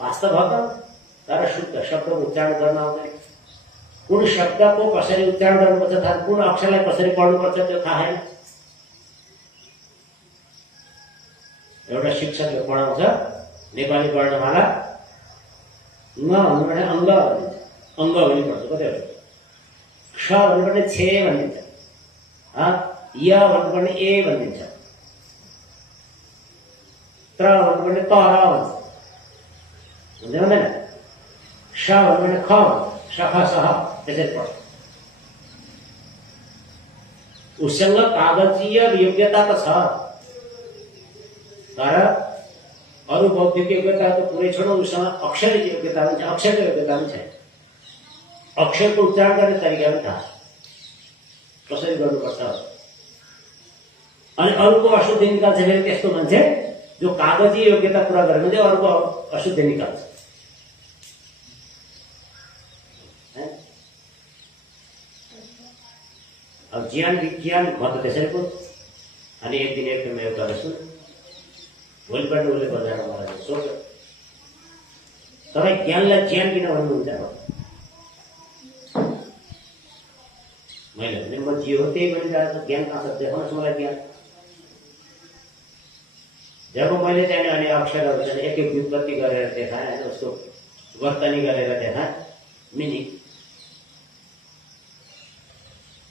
पास त भएन, तर शुद्ध शब्दको उच्चारण गर्न आउँदैन। कुन शब्दको कसरी उच्चारण गर्नुपर्छ थाहा, कुन अक्षरलाई कसरी पढ्नुपर्छ त्यो थाहा छैन। एउटा शिक्षकले पढाउँछ नेपाली वर्णमाला, न भन्नुपर्ने अङ्ग भनिन्छ, अङ्ग भनी पढ्छ कतिवटा। क्ष भन्नुपर्ने छे भनिदिन्छ, य भन्नुपर्ने ए भनिदिन्छ, त्र भन्नुपर्ने तर भन्छ, हुँदै हुँदैन। स भन्नुपर्ने ख भन्छ, सख सह त्यसरी पढ्छ। उसँग कागजीय योग्यता त छ, तर अरू बौद्धिक योग्यता त पुरै छोडौँ, उसँग अक्षर योग्यता पनि छ, अक्षरको योग्यता पनि छैन। अक्षरको उच्चारण गर्ने तरिका पनि थाहा कसरी गर्नुपर्छ। अनि अरूको अशुद्धि निकाल्छ फेरि त्यस्तो मान्छे जो कागजी योग्यता पुरा गरेर मात्रै अरूको अशुद्धि निकाल्छ। अब ज्ञान विज्ञान म त त्यसरी पो। अनि एक दिन एकदम एउटा रहेछु, भोलिपल्ट उसले बजाएर मलाई सोध्यो, तपाईँ ज्ञानलाई ज्ञान किन भन्नुहुन्छ? मैले भने म जे हो त्यही भनिरहेको छु, ज्ञान कहाँ छ देखाउनुहोस् मलाई ज्ञान। जब मैले चाहिँ अनि अक्षरहरू चाहिँ एक एक व्युत्पत्ति गरेर देखाएँ होइन, उसको वर्तनी गरेर देखाएँ, मिनिङ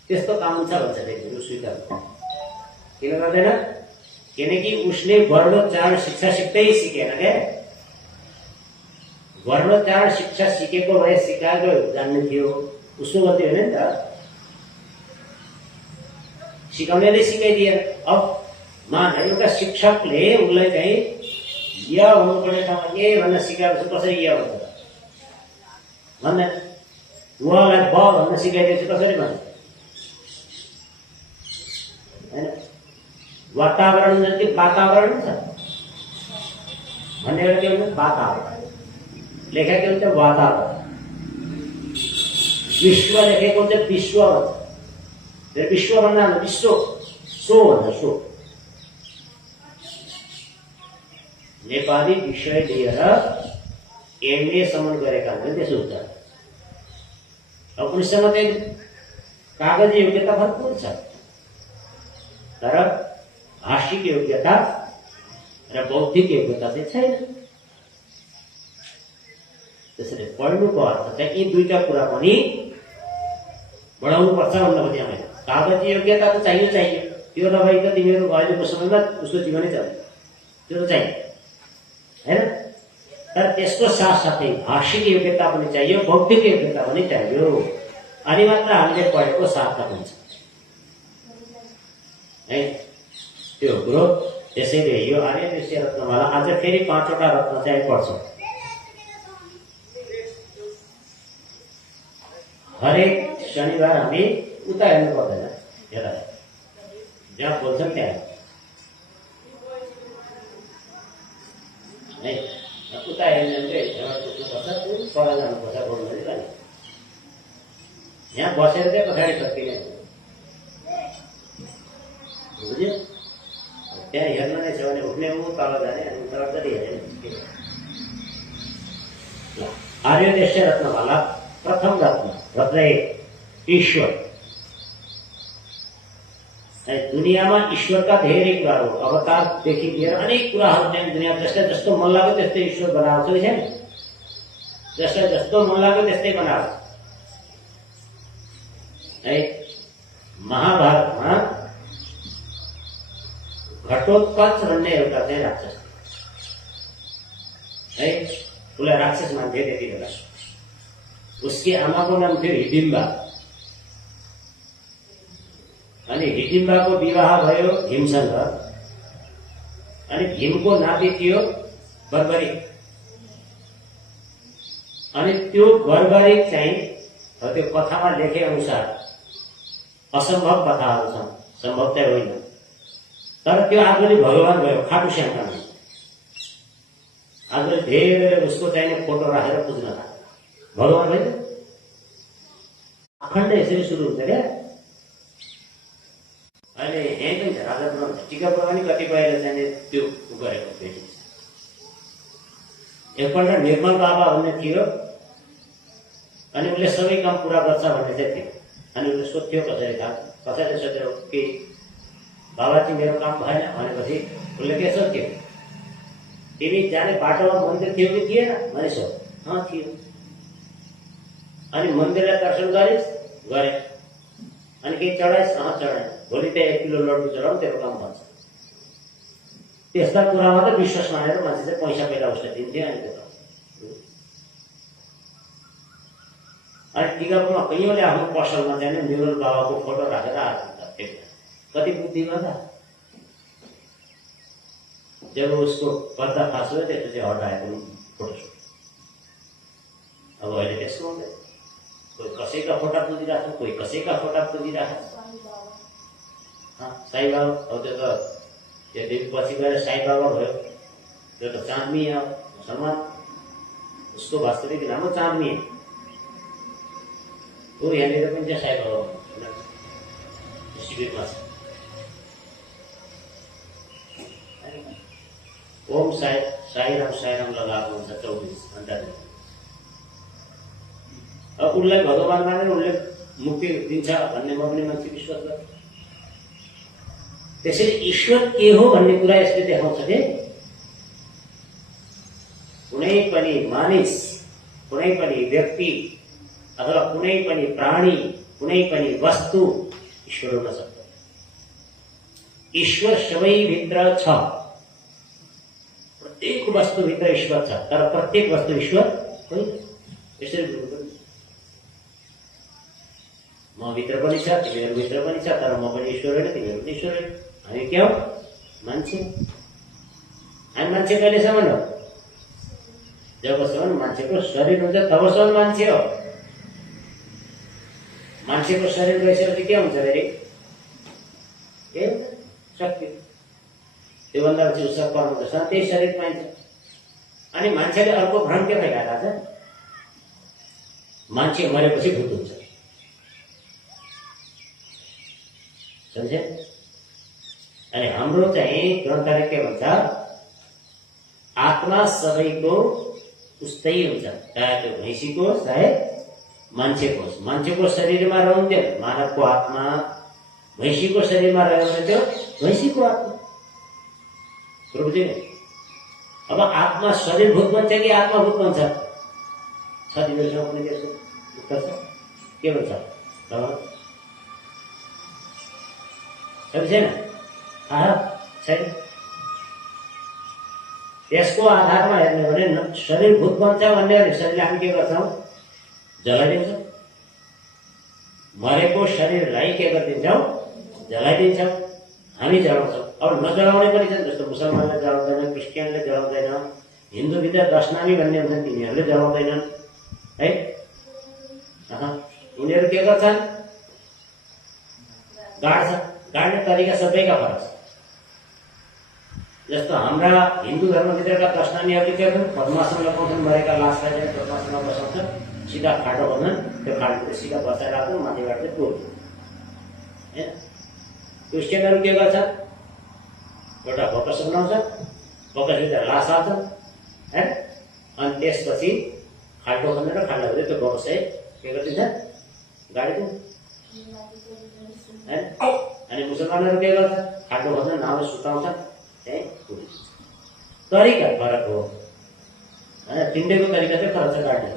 त्यस्तो काम हुन्छ भन्छ देखिनु स्वीकार किन गर्दैन? किनकि उसले वर्णोच्चारण शिक्षा सिक्दै सिकेन क्या। वर्णोच्चारण शिक्षा सिकेको भए सिकाएको जान्ने थियो, उसको गल्ती होइन नि त, सिकाउनेले सिकाइदिए। अब मान एउटा शिक्षकले उसलाई चाहिँ य भन्नुपर्ने ठाउँमा ए भन्न सिकाएपछि कसरी य भन्छ भन्दैन, उहाँलाई ब भन्न सिकाइदिएपछि कसरी भन्छ होइन। वातावरण जति वातावरण छ भन्ने एउटा के हुन्छ वातावरण, लेखा के हुन्छ वातावरण, विश्व लेखेको हुन्छ विश्व भन्छ, विश्व भन्दा विश्व सो भन्छ सो। नेपाली विषय लिएर एमए सम्म गरेका हुन्छन् त्यसो हुन्छ। अब उनीसँग चाहिँ कागजी योग्यता भरपूर छ, तर भाषिक योग्यता र बौद्धिक योग्यता चाहिँ छैन। त्यसैले पढ्नुको अर्थ चाहिँ यी दुईटा कुरा पनि बढाउनु पर्छ भन्न खोजेँ मैले। कागजी योग्यता त चाहियो, त्यो नभई त तिमीहरू अहिलेको समयमा उसको जीवनै चल्छ, त्यो त चाहियो होइन। तर त्यसको साथसाथै भाषिक योग्यता पनि चाहियो, बौद्धिक योग्यता पनि चाहियो। अनि मात्र हामीले पढेको सार्थक हुन्छ है त्यो ग्रोथ। त्यसैले यो आर्यदेशीय रत्नमाला आज फेरि 5 वटा रत्न चाहिँ पढ्छौँ। हरेक शनिबार हामी उता हेर्नु पर्दैन, हेर जहाँ बोल्छन् त्यहाँ है, उता हेर्ने चाहिँ बुझ्नुपर्छ, पर जानुपर्छ बोल्नु नि। यहाँ बसेर चाहिँ पछाडि सकिने बुझ्यो। त्यहाँ हेर्नु नै छ भने उठ्ने ऊ तल जाने अनि तलतरी हेर्ने। आर्यदेशीय रत्नमाला प्रथम रत्न 1 ईश्वर। दुनियाँमा ईश्वरका धेरै कुराहरू, अवतारदेखि लिएर अनेक कुराहरू चाहिँ दुनियाँ जसलाई जस्तो मन लाग्यो त्यस्तै ईश्वर बनाएको छ कि छैन? जसलाई जस्तो मन लाग्यो त्यस्तै बनाएको है। महाभारतमा घटोत्कच भन्ने एउटा चाहिँ राक्षस है, उसलाई राक्षस मान्थे त्यति बेला। उसकी आमाको नाम थियो हिडिम्बा। अनि हिडिम्बाको विवाह भयो भीमसँग। अनि भीमको नाति थियो बर्बरिक। अनि त्यो बर्बरिक चाहिँ त्यो कथामा लेखे अनुसार असम्भव कथाहरू छन्, सम्भव चाहिँ होइन। तर त्यो आजभोलि भगवान भयो, खाटु श्यामका नाम। आजभोलि धेरै उसको चाहिने फोटो राखेर पुज्न लाग्यो, भगवान होइन। अखण्ड यसरी सुरु हुन्छ क्या। अहिले यहीँ पनि छ राजापुरमा, टिकापुरमा पनि कतिपयले चाहिँ त्यो गरेको भेटिन्छ। एकपल्ट निर्मल बाबा भन्ने थियो, अनि उसले सबै काम पुरा गर्छ भन्ने चाहिँ थियो। अनि उसले सोध्थ्यो कसरी सोध्यो कि बाबाजी मेरो काम भएन भनेपछि उसले के सोध्थ्यो, तिमी जाने बाटोमा मन्दिर थियो कि थिएन भने सोध। थियो। अनि मन्दिरलाई दर्शन गरिस्? गरे। अनि केही चढाइस्? चढाएँ। भोलि त 1 किलो लड्डु चढाउँ, तेरो काम भन्छ। त्यस्ता कुरामा त विश्वास मानेर मान्छे चाहिँ पैसा पहिला उसले दिन्थ्यो। अनि त्यो अनि टिकापुरमा कैयौँले आफ्नो पसलमा चाहिँ निर्मल बाबाको फोटो राखेर आएको कति बुद्धिमा त। जब उसको पर्दाफास भयो त्यसपछि हटाएको फोटो। अब अहिले त्यस्तो हुँदैन, कोही कसैका फोटा पुजिरहेको छ, कोही कसैका फोटा पुजिरहेको छ। साई बाबा, अब त्यो त पछि गएर साई बाबा भयो, त्यो त चाँदमी हो मुसलमान, उसको वास्तविक नाम हो चाँदमी। ऊ यहाँनिर पनि चाहिँ साई बाबा शिविरमा छ। ओम साईराम लगाएको हुन्छ 24 घण्टा। अब उसलाई भगवान मानेर उसले मुक्ति दिन्छ भन्ने म पनि मान्छे विश्वास गर्छु। त्यसैले ईश्वर के हो भन्ने कुरा यसले देखाउँछ कि कुनै पनि मानिस, कुनै पनि व्यक्ति अथवा कुनै पनि प्राणी, कुनै पनि वस्तु ईश्वर हुन सक्छ। ईश्वर सबैभित्र छ। प्रत्येक वस्तुभित्र ईश्वर छ, तर प्रत्येक वस्तु ईश्वर होइन। यसरी म भित्र पनि छ, तिमीहरू भित्र पनि छ, तर म पनि ईश्वर होइन, तिमीहरू पनि ईश्वर होइन। हामी के हो? मान्छे। हामी मान्छे कहिलेसम्म हो? जबसम्म मान्छेको शरीर हुन्छ तबसम्म मान्छे हो। मान्छेको शरीर गइसकेपछि के हुन्छ फेरि? के हुन्छ? शक्ति। त्योभन्दा पछि उसको कर्म गर्छ, त्यही शरीर पाइन्छ। अनि मान्छेले अर्को भ्रम के भइरहेको छ? मान्छे मरेपछि भूत हुन्छ। समझे? अनि हाम्रो चाहिँ ग्रन्थले के भन्छ? आत्मा सबैको उस्तै हुन्छ, चाहे त्यो भैँसीको होस् चाहे मान्छेको होस्। मान्छेको शरीरमा रहन्थ्यो मानवको आत्मा, भैँसीको शरीरमा रह्यो भने त्यो भैँसीको आत्मा। बुझ्यो नि? अब आत्मा शरीरभूत बन्छ कि आत्माभूत बन्छ? छ तिमीहरूसँग पनि त्यसको उत्तर छ? के भन्छ? छैन? छैन। यसको आधारमा हेर्ने भने शरीरभूत बन्छ भन्ने शरीरले हामी के गर्छौँ? जलाइदिन्छौँ। मरेको शरीरलाई के गरिदिन्छौँ? जलाइदिन्छौँ। हामी जलाउँछौँ। अब नजलाउने पनि छन्, जस्तो मुसलमानले जलाउँदैन, क्रिस्चियनले जलाउँदैन, हिन्दू विद्या दशनामी भन्ने हुन्छन् तिनीहरूले जलाउँदैनन् है। उनीहरू के गर्छन्? गाड्छ। गाड्ने तरिका सबैका फरक छ। जस्तो हाम्रा हिन्दू धर्मभित्रका दशनामीहरूले के गर्छन्? पद्मासन लगाउँछन्, मरेका लासलाई चाहिँ पद्मासनमा बसाउँछन्, सिधा खाटो गर्छन्, त्यो खाटो सिधा बसाएर राख्छन्, माथिबाट चाहिँ तोड्छन् होइन। क्रिस्चियनहरू के गर्छन्? एउटा बकस बनाउँछन्, बकसभित्र लास हाल्छन् है, अनि त्यसपछि खाल्टो खनेर खाल्टाभित्र त्यो बकस चाहिँ के गरिदिन्छ? गाडिदिन्छ है। अनि मुसलमानहरू के गर्छ? खाल्टो खन्छन्, नाउले सुताउँछन्, त्यही पुगिन्छ। तरिका फरक हो होइन, तिनटैको तरिका चाहिँ फरक छ गाड्ने।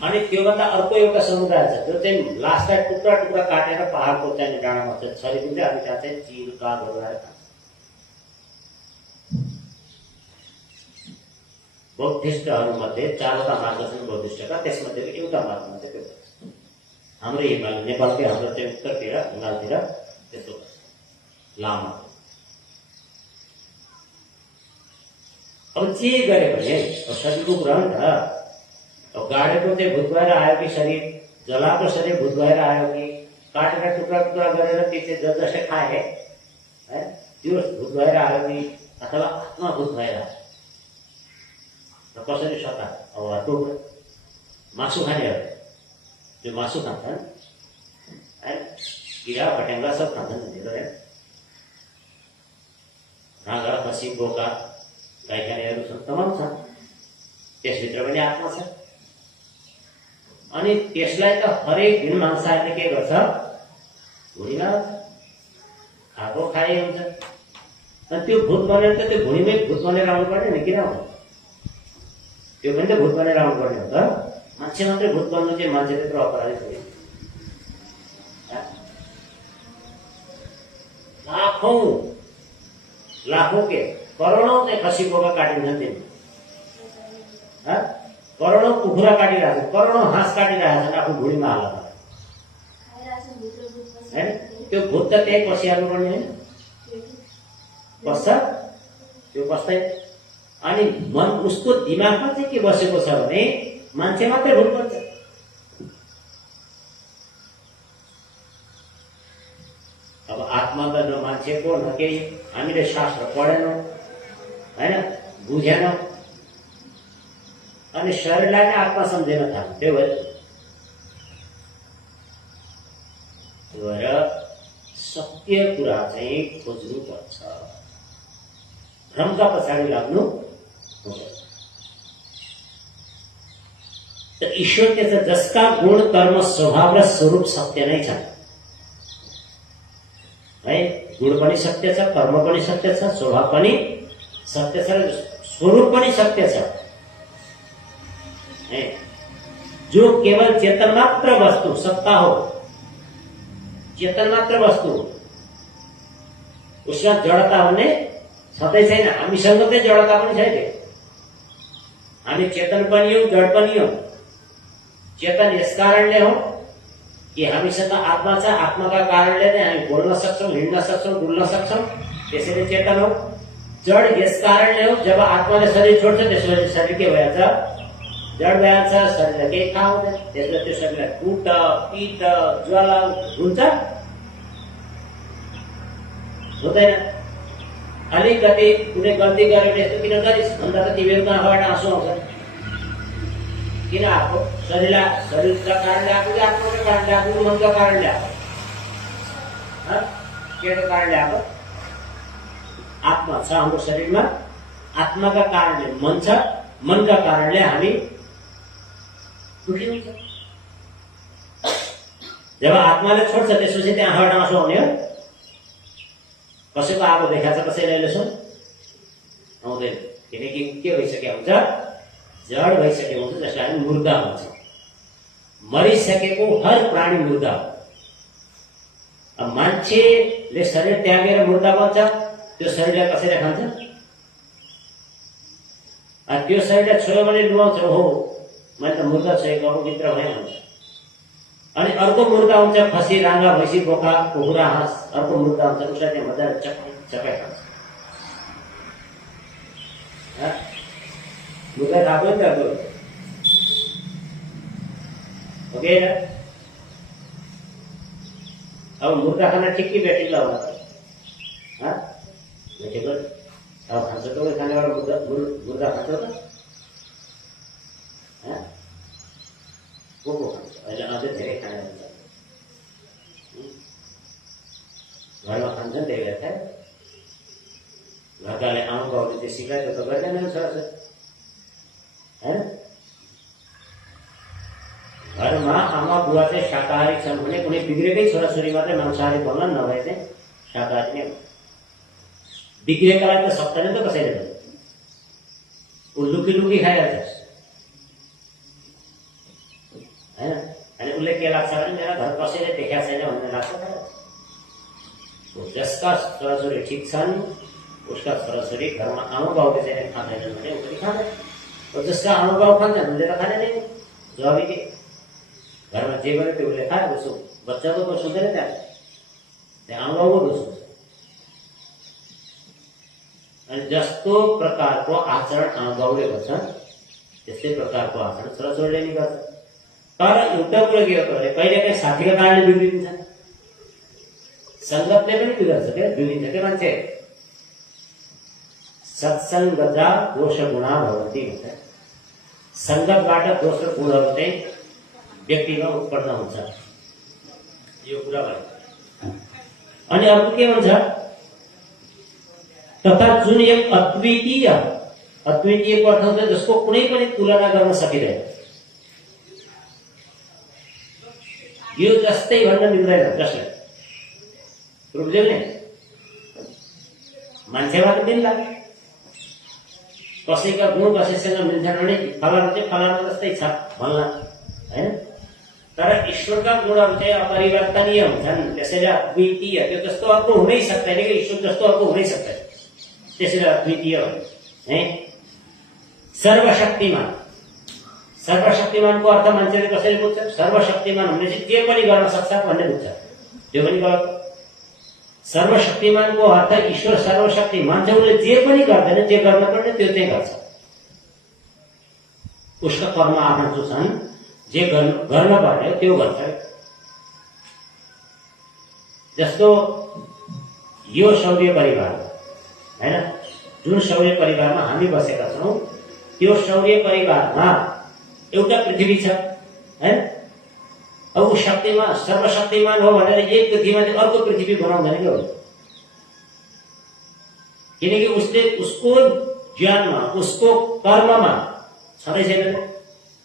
अनि त्योभन्दा अर्को एउटा समुदाय छ, त्यो चाहिँ लासलाई टुक्रा टुक्रा काटेर पहाडको चाहिँ डाँडामा चाहिँ छरिदिन्छ, अनि त्यहाँ चाहिँ चिल कागहरू आएर खान्छ। बौद्धिस्टहरूमध्ये 4वटा मार्ग छन् बौद्धिस्टका, त्यसमध्येको एउटा मार्गमा चाहिँ त्यो गर्छ। हाम्रो हिमाल नेपालकै हाम्रो चाहिँ उत्तरतिर हिमालतिर त्यस्तो गर्छ लामा। अब के गरे भने शरीरको कुरा हो नि त। अब गाडेको चाहिँ भूत भएर आयो कि शरीर, जलाएको शरीर भूत भएर आयो कि, काटेर टुक्रा टुक्रा गरेर त्यो चाहिँ जसले खाए है त्यो भूत भएर आयो कि, अथवा आत्मा भूत भएर आयो र कसरी सता? अब टुक्रा मासु खानेहरू जो मासु खान्छन् है, किरा फट्याङ्ग्रा सब खान्छन् उनीहरू है। राँगा, खसी, बोका, गाई खानेहरू छन्, तमाम छन्, त्यसभित्र पनि आत्मा छ। अनि त्यसलाई त हरेक दिन मांसाहारीले के गर्छ? भुँडीमा खाएको खाए हुन्छ। अनि त्यो भूत बनेर त त्यो भुँडीमै भूत बनेर आउनु पर्ने नि, किन हो? त्यो पनि त भूत बनेर आउनु पर्ने हो त। मान्छे मात्रै भूत बन्नु चाहिँ मान्छे त्यत्रो अपराधी थियो। लाखौं के करोडौं चाहिँ खसी बोका काटिन्छन् तिनी, करोडौं कुखुरा काटिरहेको छन्, करोडौं हाँस काटिरहेका छन् आफू भुँडीमा हालेर होइन। त्यो भूत त त्यही पसिहाल्नु पर्ने होइन, पस्छ त्यो पस्दैन। अनि मन उसको दिमागमा चाहिँ के बसेको छ भने मान्छे मात्रै भूत बन्छ। अब आत्मा त न मान्छेको न केही, हामीले शास्त्र पढेनौँ होइन, बुझेनौँ, अनि शरीरलाई नै आत्मा सम्झेन थाल्यो। त्यो भएर सत्य कुरा चाहिँ खोज्नुपर्छ, भ्रमका पछाडि लाग्नु हुँदैन। त ईश्वर के छ? जसका गुण, कर्म, स्वभाव र स्वरूप सत्य नै छन् है। गुण पनि सत्य छ, कर्म पनि सत्य छ, स्वभाव पनि सत्य छ, र स्वरूप पनि सत्य छ है। जो केवल चेतन मात्र वस्तु सत्ता हो, चेतन मात्र वस्तु, उसमा जडता भन्ने छँदै छैन। हामीसँग चाहिँ जडता पनि छैन, हामी चेतन पनि हौँ, जड पनि हौँ। चेतन यस कारणले हो कि हामीसँग आत्मा छ, आत्माका कारणले नै हामी बोल्न सक्छौँ, हिँड्न सक्छौँ, डुल्न सक्छौँ, त्यसैले चेतन हो। जड यस कारणले हो, जब आत्माले शरीर छोड्छ त्यसपछि शरीर के भएछ? जड भएछ। शरीरलाई केही थाहा हुँदैन, त्यसले त्यो शरीरलाई कुट, पिट, ज्वाला हुन्छ हुँदैन। अलिकति कुनै गल्ती गर्यो भने यस्तो किन गरिस् भन्दा त तिमीहरूको आँखाबाट आँसु आउँछ। किन आएको? शरीरका कारणले आएको कि आत्माका कारणले आएको कि मनका कारणले आएको? केको कारणले आएको? आत्मा छ हाम्रो शरीरमा, आत्माका कारणले मन छ, मनका कारणले हामी दुखी हुन्छ। जब आत्माले छोड्छ त्यसपछि त्यहाँ आँखाबाट आँसु आउने हो। कसैको आगो देखाएको छ, कसैले अहिले सुन आउँदैन, किनकि के भइसकेको हुन्छ? जड भइसकेको हुन्छ, जसलाई हामी मुर्दा भन्छौँ। मरिसकेको हर प्राणी मुर्दा हो। अब मान्छेले शरीर त्यागेर मुर्दा बन्छ, त्यो शरीरलाई कसैले खान्छ? त्यो शरीरलाई छोयो भने लुहाउँछ, हो मैले त मुर्दा छोएको अब भित्र भएँ भन्छ। अनि अर्को मुर्दा हुन्छ खसी, राँगा, भैँसी, बोका, कुखुरा, हाँस। अर्को मुर्दा हुन्छ उसलाई चाहिँ मजाले चपाइ खान्छ। मुर्दा खाएको नि त ओके ना? अब मुर्दा खाना ठिक कि बेटिला होला त? बेटेको अब खान्छ त खानेवाला मुर्दा खान्छ त? को खान्छ? अहिले अझै धेरै खाने हुन्छ। घरमा खान्छन् त्यही भएर खायो। घरकाले आउँ बाउले त्यो सिकाएको त गर्दैन छोराछोरी, होइन? घरमा आमा बुवा चाहिँ शाकाहारी छन् भने कुनै बिग्रेकै छोराछोरी मात्रै मांसाहारी बन्ला, नभए चाहिँ शाकाहारी नै। बिग्रेकालाई त सक्दैन त कसैले पनि, ऊ लुकी लुकी खाइहाल्छ, होइन? अनि उसले के लाग्छ भने मेरो घर कसैले देखाएको छैन भन्ने लाग्छ। जसका छोराछोरी ठिक छन् उसका छोराछोरी घरमा आमा बाउले चाहिँ खाँदैनन् भने ऊ पनि खाँदैन। जसका आमा बाउ खान्छन् उसले त खाने नै। जवाबी के? घरमा जे गर्यो त्यो उसले खायो, उसको बच्चाको दोष हुँदैन, त्यहाँ आमा बाउको दोष हुन्छ। अनि जस्तो प्रकारको आचरण आमा बाउले गर्छन् त्यस्तै प्रकारको आचरण छोराछोरीले नि गर्छ। तर एउटा कुरा के हो भने कहिलेकाहीँ साथीको कारणले बिग्रिन्छ, सङ्गतले पनि बिग्रन्छ क्या, बिग्रिन्छ क्या मान्छे। सत्सङ्गता दोष गुणा भवन्ति भन्छ। सङ्गतबाट दोष र गुणहरू चाहिँ व्यक्तिमा उत्पन्न हुन्छ, यो कुरा भयो। अनि अर्को के भन्छ? तथा जुन एक अद्वितीयको अर्थ हुन्छ जसको कुनै पनि तुलना गर्न सकिँदैन। यो जस्तै भन्न मिल्दैन कसलाई, बुझ्यौ नि? मान्छेमा त मिल्ला, कसैका गुण कसैसँग मिल्छन् भने फलानु चाहिँ फलानु जस्तै छ भन्ला, होइन? तर ईश्वरका गुणहरू चाहिँ अपरिवर्तनीय हुन्छन्, त्यसैले अद्वितीय। त्यो जस्तो अर्को हुनै सक्दैन कि ईश्वर जस्तो अर्को हुनै सक्दैन, त्यसैले अद्वितीय है। सर्वशक्तिमान, सर्वशक्तिमानको अर्थ मान्छेले कसरी बुझ्छ? सर्वशक्तिमान भनेपछि जे पनि गर्न सक्छ भन्ने बुझ्छ, त्यो पनि गलत। सर्वशक्तिमानको अर्थ ईश्वर सर्वशक्तिमान छ, उसले जे पनि गर्दैन, जे गर्न पर्ने त्यो चाहिँ गर्छ। उसका कर्म आफ्ना जो छन्, जे गर्न पर्ने त्यो गर्छ। जस्तो यो सौर्य परिवार, होइन? जुन सौर्य परिवारमा हामी बसेका छौँ, त्यो सौर्य परिवारमा एउटा पृथ्वी छ, होइन? अब ऊ शक्तिमान सर्वशक्तिमान हो भनेर एक पृथ्वीमा चाहिँ अर्को पृथ्वी बनाउँदैन क्या, किनकि उसले उसको ज्ञानमा उसको कर्ममा छँदै छैन।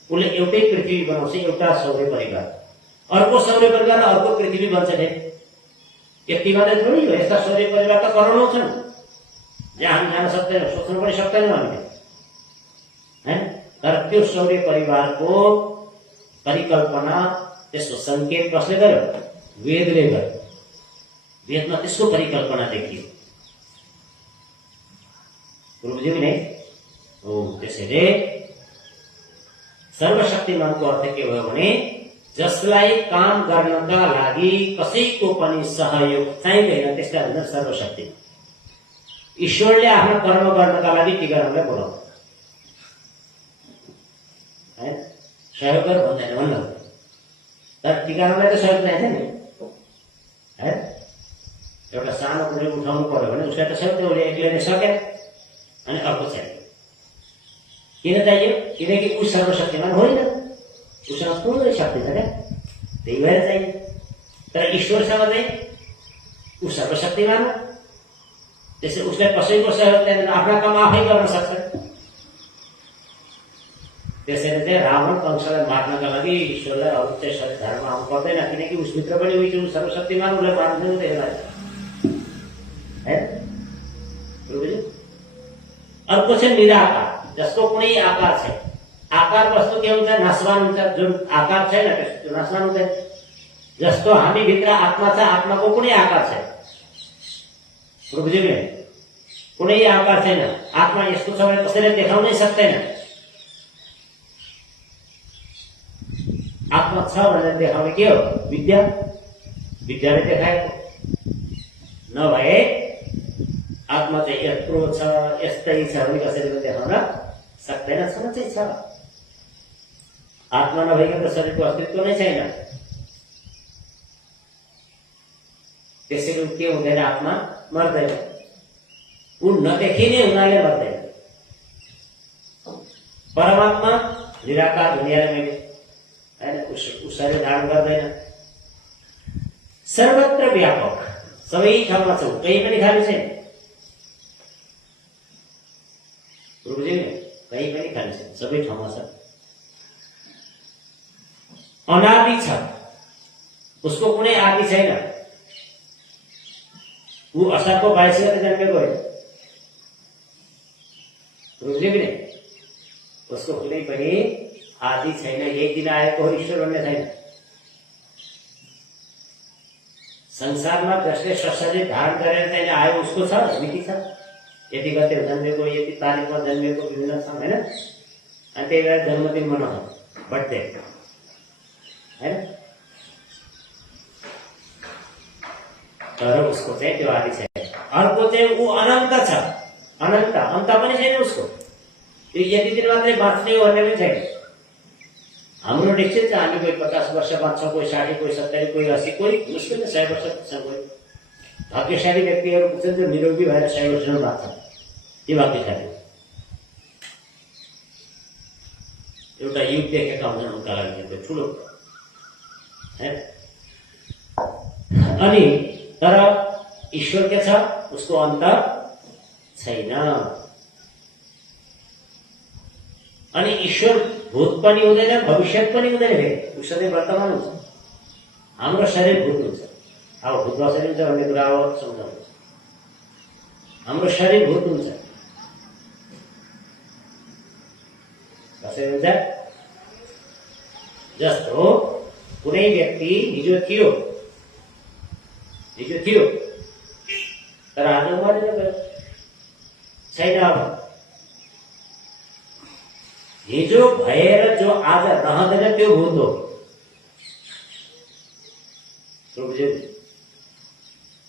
उसले एउटै पृथ्वी बनाउँछ, एउटा सौर्य परिवार। अर्को सौर्य परिवार अर्को पृथ्वी बन्छ नि, यति मात्रै थोरै हो। यस्ता सौर्य परिवार त करोडौँ छन्, जहाँ हामी जान सक्दैनौँ, सोच्नु पनि सक्दैनौँ हामीले, होइन? तर त्यो सौर्य परिवारको परिकल्पना, त्यसको सङ्केत कसले गर्यो? वेदले गर्यो। वेदमा त्यसको परिकल्पना देखियो, बुझ्यौ नि? हो, त्यसैले सर्वशक्तिमानको अर्थ के भयो भने जसलाई काम गर्नका लागि कसैको पनि सहयोग चाहिँदैन, त्यसका भन्छ सर्वशक्ति। ईश्वरले आफ्नो कर्म गर्नका लागि टिकाहरूलाई बोलाउँछ, होइन? सहयोग गर भन्दैन भन्नु, तर टिकाहरूलाई त सहयोग चाहिन्छ नि, है? एउटा सानो कुनै उठाउनु पर्यो भने उसलाई त सहयोग उसले एक्लै नै सकेन, अनि अर्को चाहियो। किन चाहियो? किनकि ऊ सर्वशक्तिमान होइन, उसँग पूर्ण शक्ति छ क्या, त्यही भएर चाहियो। तर ईश्वरसँग चाहिँ ऊ सर्वशक्तिमान हो, त्यसै उसलाई कसैको सहयोग चाहिँदैन, आफ्ना काम आफै गर्न सक्छ। त्यसैले चाहिँ रावण कंसलाई मार्नका लागि ईश्वरलाई अरू चाहिँ धर्म आउनु पर्दैन, किनकि उसभित्र पनि उही सर्वशक्तिमान, उसलाई मार्नु छैन, त्यही भएर है। अर्को चाहिँ निराकार, जसको कुनै आकार छैन। आकार वस्तु के हुन्छ? नाशवान हुन्छ। जुन आकार छैन त्यो नाशवान हुन्छ। जस्तो हामी भित्र आत्मा छ, आत्माको कुनै आकार छैन, बुझ्यौ नि? कुनै आकार छैन। आत्मा यस्तो छ भने कसैले देखाउनै सक्दैन। आत्मा छ भनेर देखाउने के हो? विद्या। विद्याले देखाएको। नभए आत्मा चाहिँ यत्रो छ, यस्तै छ भने कसैले पनि देखाउन सक्दैन। छ चाहिँ छ। आत्मा नभइकन त शरीरको अस्तित्व नै छैन। त्यसैले के हुँदैन? आत्मा मर्दैन। ऊ नदेखिने हुनाले मर्दैन। परमात्मा निराकार दुनियाँले मैले होइन, ऊ शरीर धारण गर्दैन। सर्वत्र व्यापक, सबै ठाउँमा छ, कहीँ पनि खाली छैन। बुझ्यौ नि? कहीँ पनि खाली छैन, सबै ठाउँमा छ। अनादि छ, उसको कुनै आदि छैन। ऊ असारको 22 गते जन्मेको होइन। बुझ्यौ कि नहीं? उसको कुनै पनि आदि छैन। एक दिन आएको हो, ईश्वर भन्ने छैन। संसारमा जसले सशरीर धारण गरेर चाहिँ आयो उसको छ, मिति छ। यति गते जन्मेको, यति तारिखमा जन्मेको विभिन्न छ होइन। अनि त्यही भएर जन्मदिन मनाउँछ, बर्थडे होइन। तर उसको चाहिँ त्यो आदि छैन। अर्को चाहिँ ऊ अनन्त छ। अनन्त, अन्त पनि छैन उसको। यो यति दिन मात्रै बाँच्ने हो भन्ने पनि छैन। हाम्रो निश्चित छ, हामी कोही 50 वर्ष बाँच्छ, कोही 60, कोही 70, कोही 80, कोही मुस्किल 100 वर्ष पुग्छ। कोही भाग्यशाली व्यक्तिहरू पुग्छन् जो निरोगी भएर 100 वर्षमा बाँच्छ। त्यो भाग्यशाली एउटा युग देखेका हुन्छन् उनका लागि त्यो ठुलो। अनि तर ईश्वर के छ? उसको अन्त छैन। अनि ईश्वर भूत पनि हुँदैन, भविष्य पनि हुँदैन। ऊ सधैँ वर्तमान हुन्छ। हाम्रो शरीर भूत हुन्छ। अब भूत कसरी हुन्छ भन्ने कुरा अब सम्झाउनु। हाम्रो शरीर भूत हुन्छ। कसरी हुन्छ? जस्तो कुनै व्यक्ति हिजो थियो तर आज मरेर गयो, छैन। अब हिजो भएर जो आज रहँदैन त्यो भूत हो।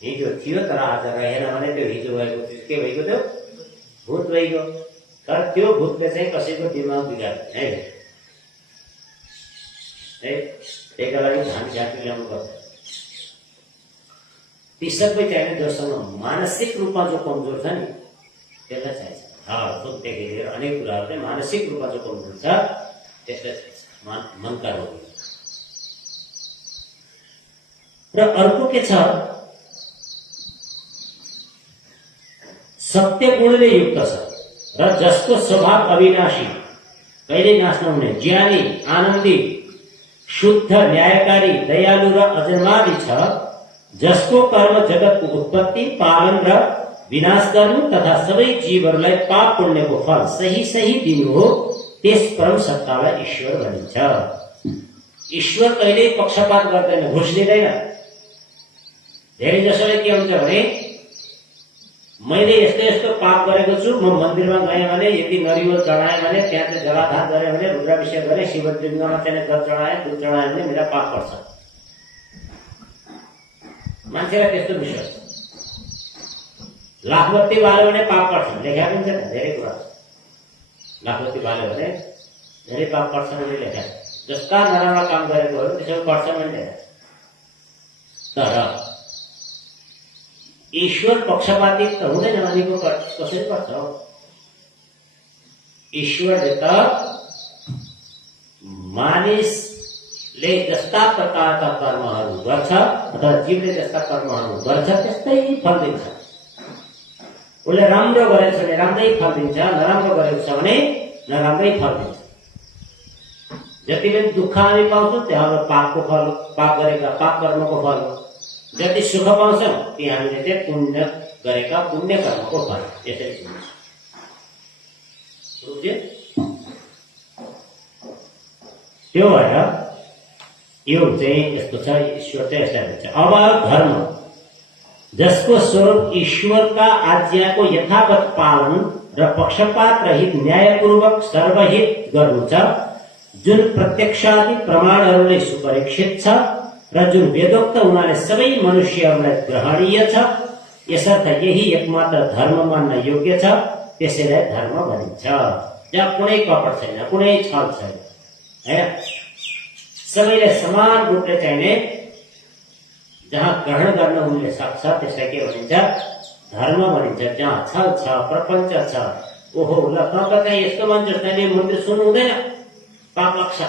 हिजो थियो तर आज रहेन भने त्यो हिजो भएको के भइगयो? त्यो भूत भइगयो। तर त्यो भूतले चाहिँ कसैको दिमाग बिगार्दैन है। त्यसका लागि ध्यान ल्याउनु पर्छ। ती सबै चाहिने जोसँग मानसिक रूपमा जो कमजोर छ नि त्यसलाई चाहिन्छ। सुखदेखि लिएर अनेक कुराहरू चाहिँ मानसिक रूपमा जो कमजोर छ त्यसलाई चाहिन्छ, मनका रोगी। र अर्को के छ? सत्य गुणले युक्त छ र जसको स्वभाव अविनाशी, कहिले नाश नहुने, ज्ञानी, आनन्दी, शुद्ध, न्यायकारी, दयालु र अजन्मादी छ। जसको कर्म जगतको उत्पत्ति, पालन र विनाश गर्नु तथा सबै जीवहरूलाई पाप पुण्यको फल सही दिनु हो, त्यस परम सत्तालाई ईश्वर भनिन्छ। ईश्वर कहिल्यै पक्षपात गर्दैन, घुस लिँदैन। धेरै जसोले के हुन्छ भने मैले यस्तो पाप गरेको छु, म मन्दिरमा गएँ भने, यदि नरिवल चढाएँ भने, त्यहाँ चाहिँ जलाधार गरेँ भने, रुद्राभिषेक गरेँ, शिवलिङ्गमा चाहिँ जल चढाएँ, दुध चढाएँ भने मेरा पाप पर्छ। मान्छेलाई त्यस्तो विश्वास। लाखबत्ती बाल्यो भने पाप पर्छ, लेखा पनि छ धेरै कुरा। लाखबत्ती बाल्यो भने धेरै पाप पर्छ भने लेखा। जस्ता नराम्रा काम गरेकोहरू त्यसो पर्छ भने लेखा। तर ईश्वर पक्षपाती त हुँदैन, भनेको कसरी पर्छ? ईश्वरले त मानिसले जस्ता प्रकारका कर्महरू गर्छ अथवा जीवले जस्ता कर्महरू गर्छ त्यस्तै फल दिन्छ। उसले राम्रो गरेको छ भने राम्रै फल दिन्छ, नराम्रो गरेको छ भने नराम्रै फल दिन्छ। जति पनि दुःख हामी पाउँछौँ त्यो हाम्रो पापको फल, पाप गरेका पाप कर्मको फल हो। जति सुख पाउँछौँ ती हामीले चाहिँ पुण्य गरेका पुण्य कर्मको फल। यसरी त्यो भएर यो चाहिँ यस्तो छ, ईश्वर चाहिँ यसलाई भन्छ। अब धर्म, जसको स्वरूप ईश्वरका आज्ञाको यथावत पालन र पक्षपात रहित न्यायपूर्वक सर्वहित गर्नु छ, जुन प्रत्यक्षादि प्रमाणहरूले सुपरीक्षित छ र जुन वेदोक्त हुनाले सबै मनुष्यहरूलाई ग्रहणीय छ, यसर्थ यही एकमात्र धर्म मान्न योग्य छ, त्यसैलाई धर्म भनिन्छ। जहाँ कुनै कपट छैन, कुनै छल छैन, हैन, सबैलाई समान रूपले चाहिने, जहाँ ग्रहण गर्न उनले सक्छ त्यसलाई के भनिन्छ? धर्म भनिन्छ। जहाँ छल छ, प्रपञ्च छ, ओहो ल त चाहिँ यस्तो मान्छे तैँले मन्दिर सुन्नु हुँदैन, पाप लाग्छ,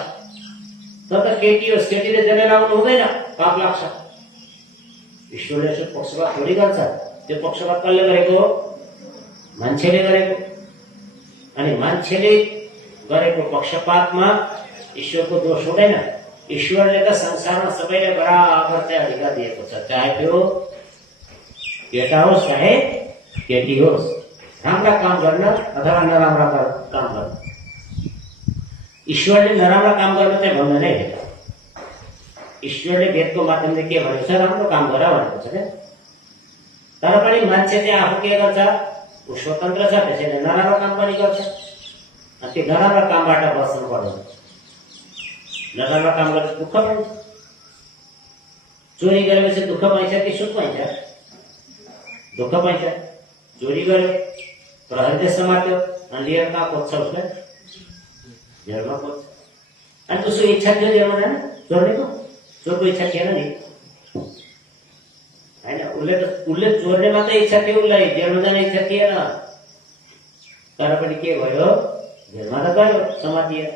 त केटी होस्, केटीले जने लाउनु हुँदैन, पाप लाग्छ। ईश्वरले यसो पक्षपात थोरै गर्छ। त्यो पक्षपात कसले गरेको हो? मान्छेले गरेको। अनि मान्छेले गरेको पक्षपातमा ईश्वरको दोष हुँदैन। ईश्वरले त संसारमा सबैले बराबर चाहिँ अधिकार दिएको छ, चाहे त्यो केटा होस् चाहे केटी होस्, राम्रा काम गर्न अथवा नराम्रा काम गर्न। ईश्वरले नराम्रा काम गर्न चाहिँ भन्दैन है। ईश्वरले वेदको माध्यमले के भनेको छ? राम्रो काम गर भनेको छ क्या। तर पनि मान्छे चाहिँ आफू के गर्छ? ऊ स्वतन्त्र छ, त्यसैले नराम्रो काम पनि गर्छ। अनि त्यो नराम्रो कामबाट बच्नु पर्दैन। नराम्रो काम गरेर दुःख पाइन्छ। चोरी गरेपछि दुःख पाइन्छ कि सुख पाइन्छ? दुःख पाइन्छ। चोरी गर्यो, प्रहरीले समात्यो, अनि लिएर कहाँ खोज्छ? उसलाई जेलमा खोज्छ। अनि उसको इच्छा थियो जेलमा जाने, चोर्नेको? चोरको इच्छा थिएन नि, होइन? उसले चोर्ने मात्रै इच्छा थियो, उसलाई जेलमा जाने इच्छा थिएन। तर पनि के भयो? जेलमा त गयो, समातिएर।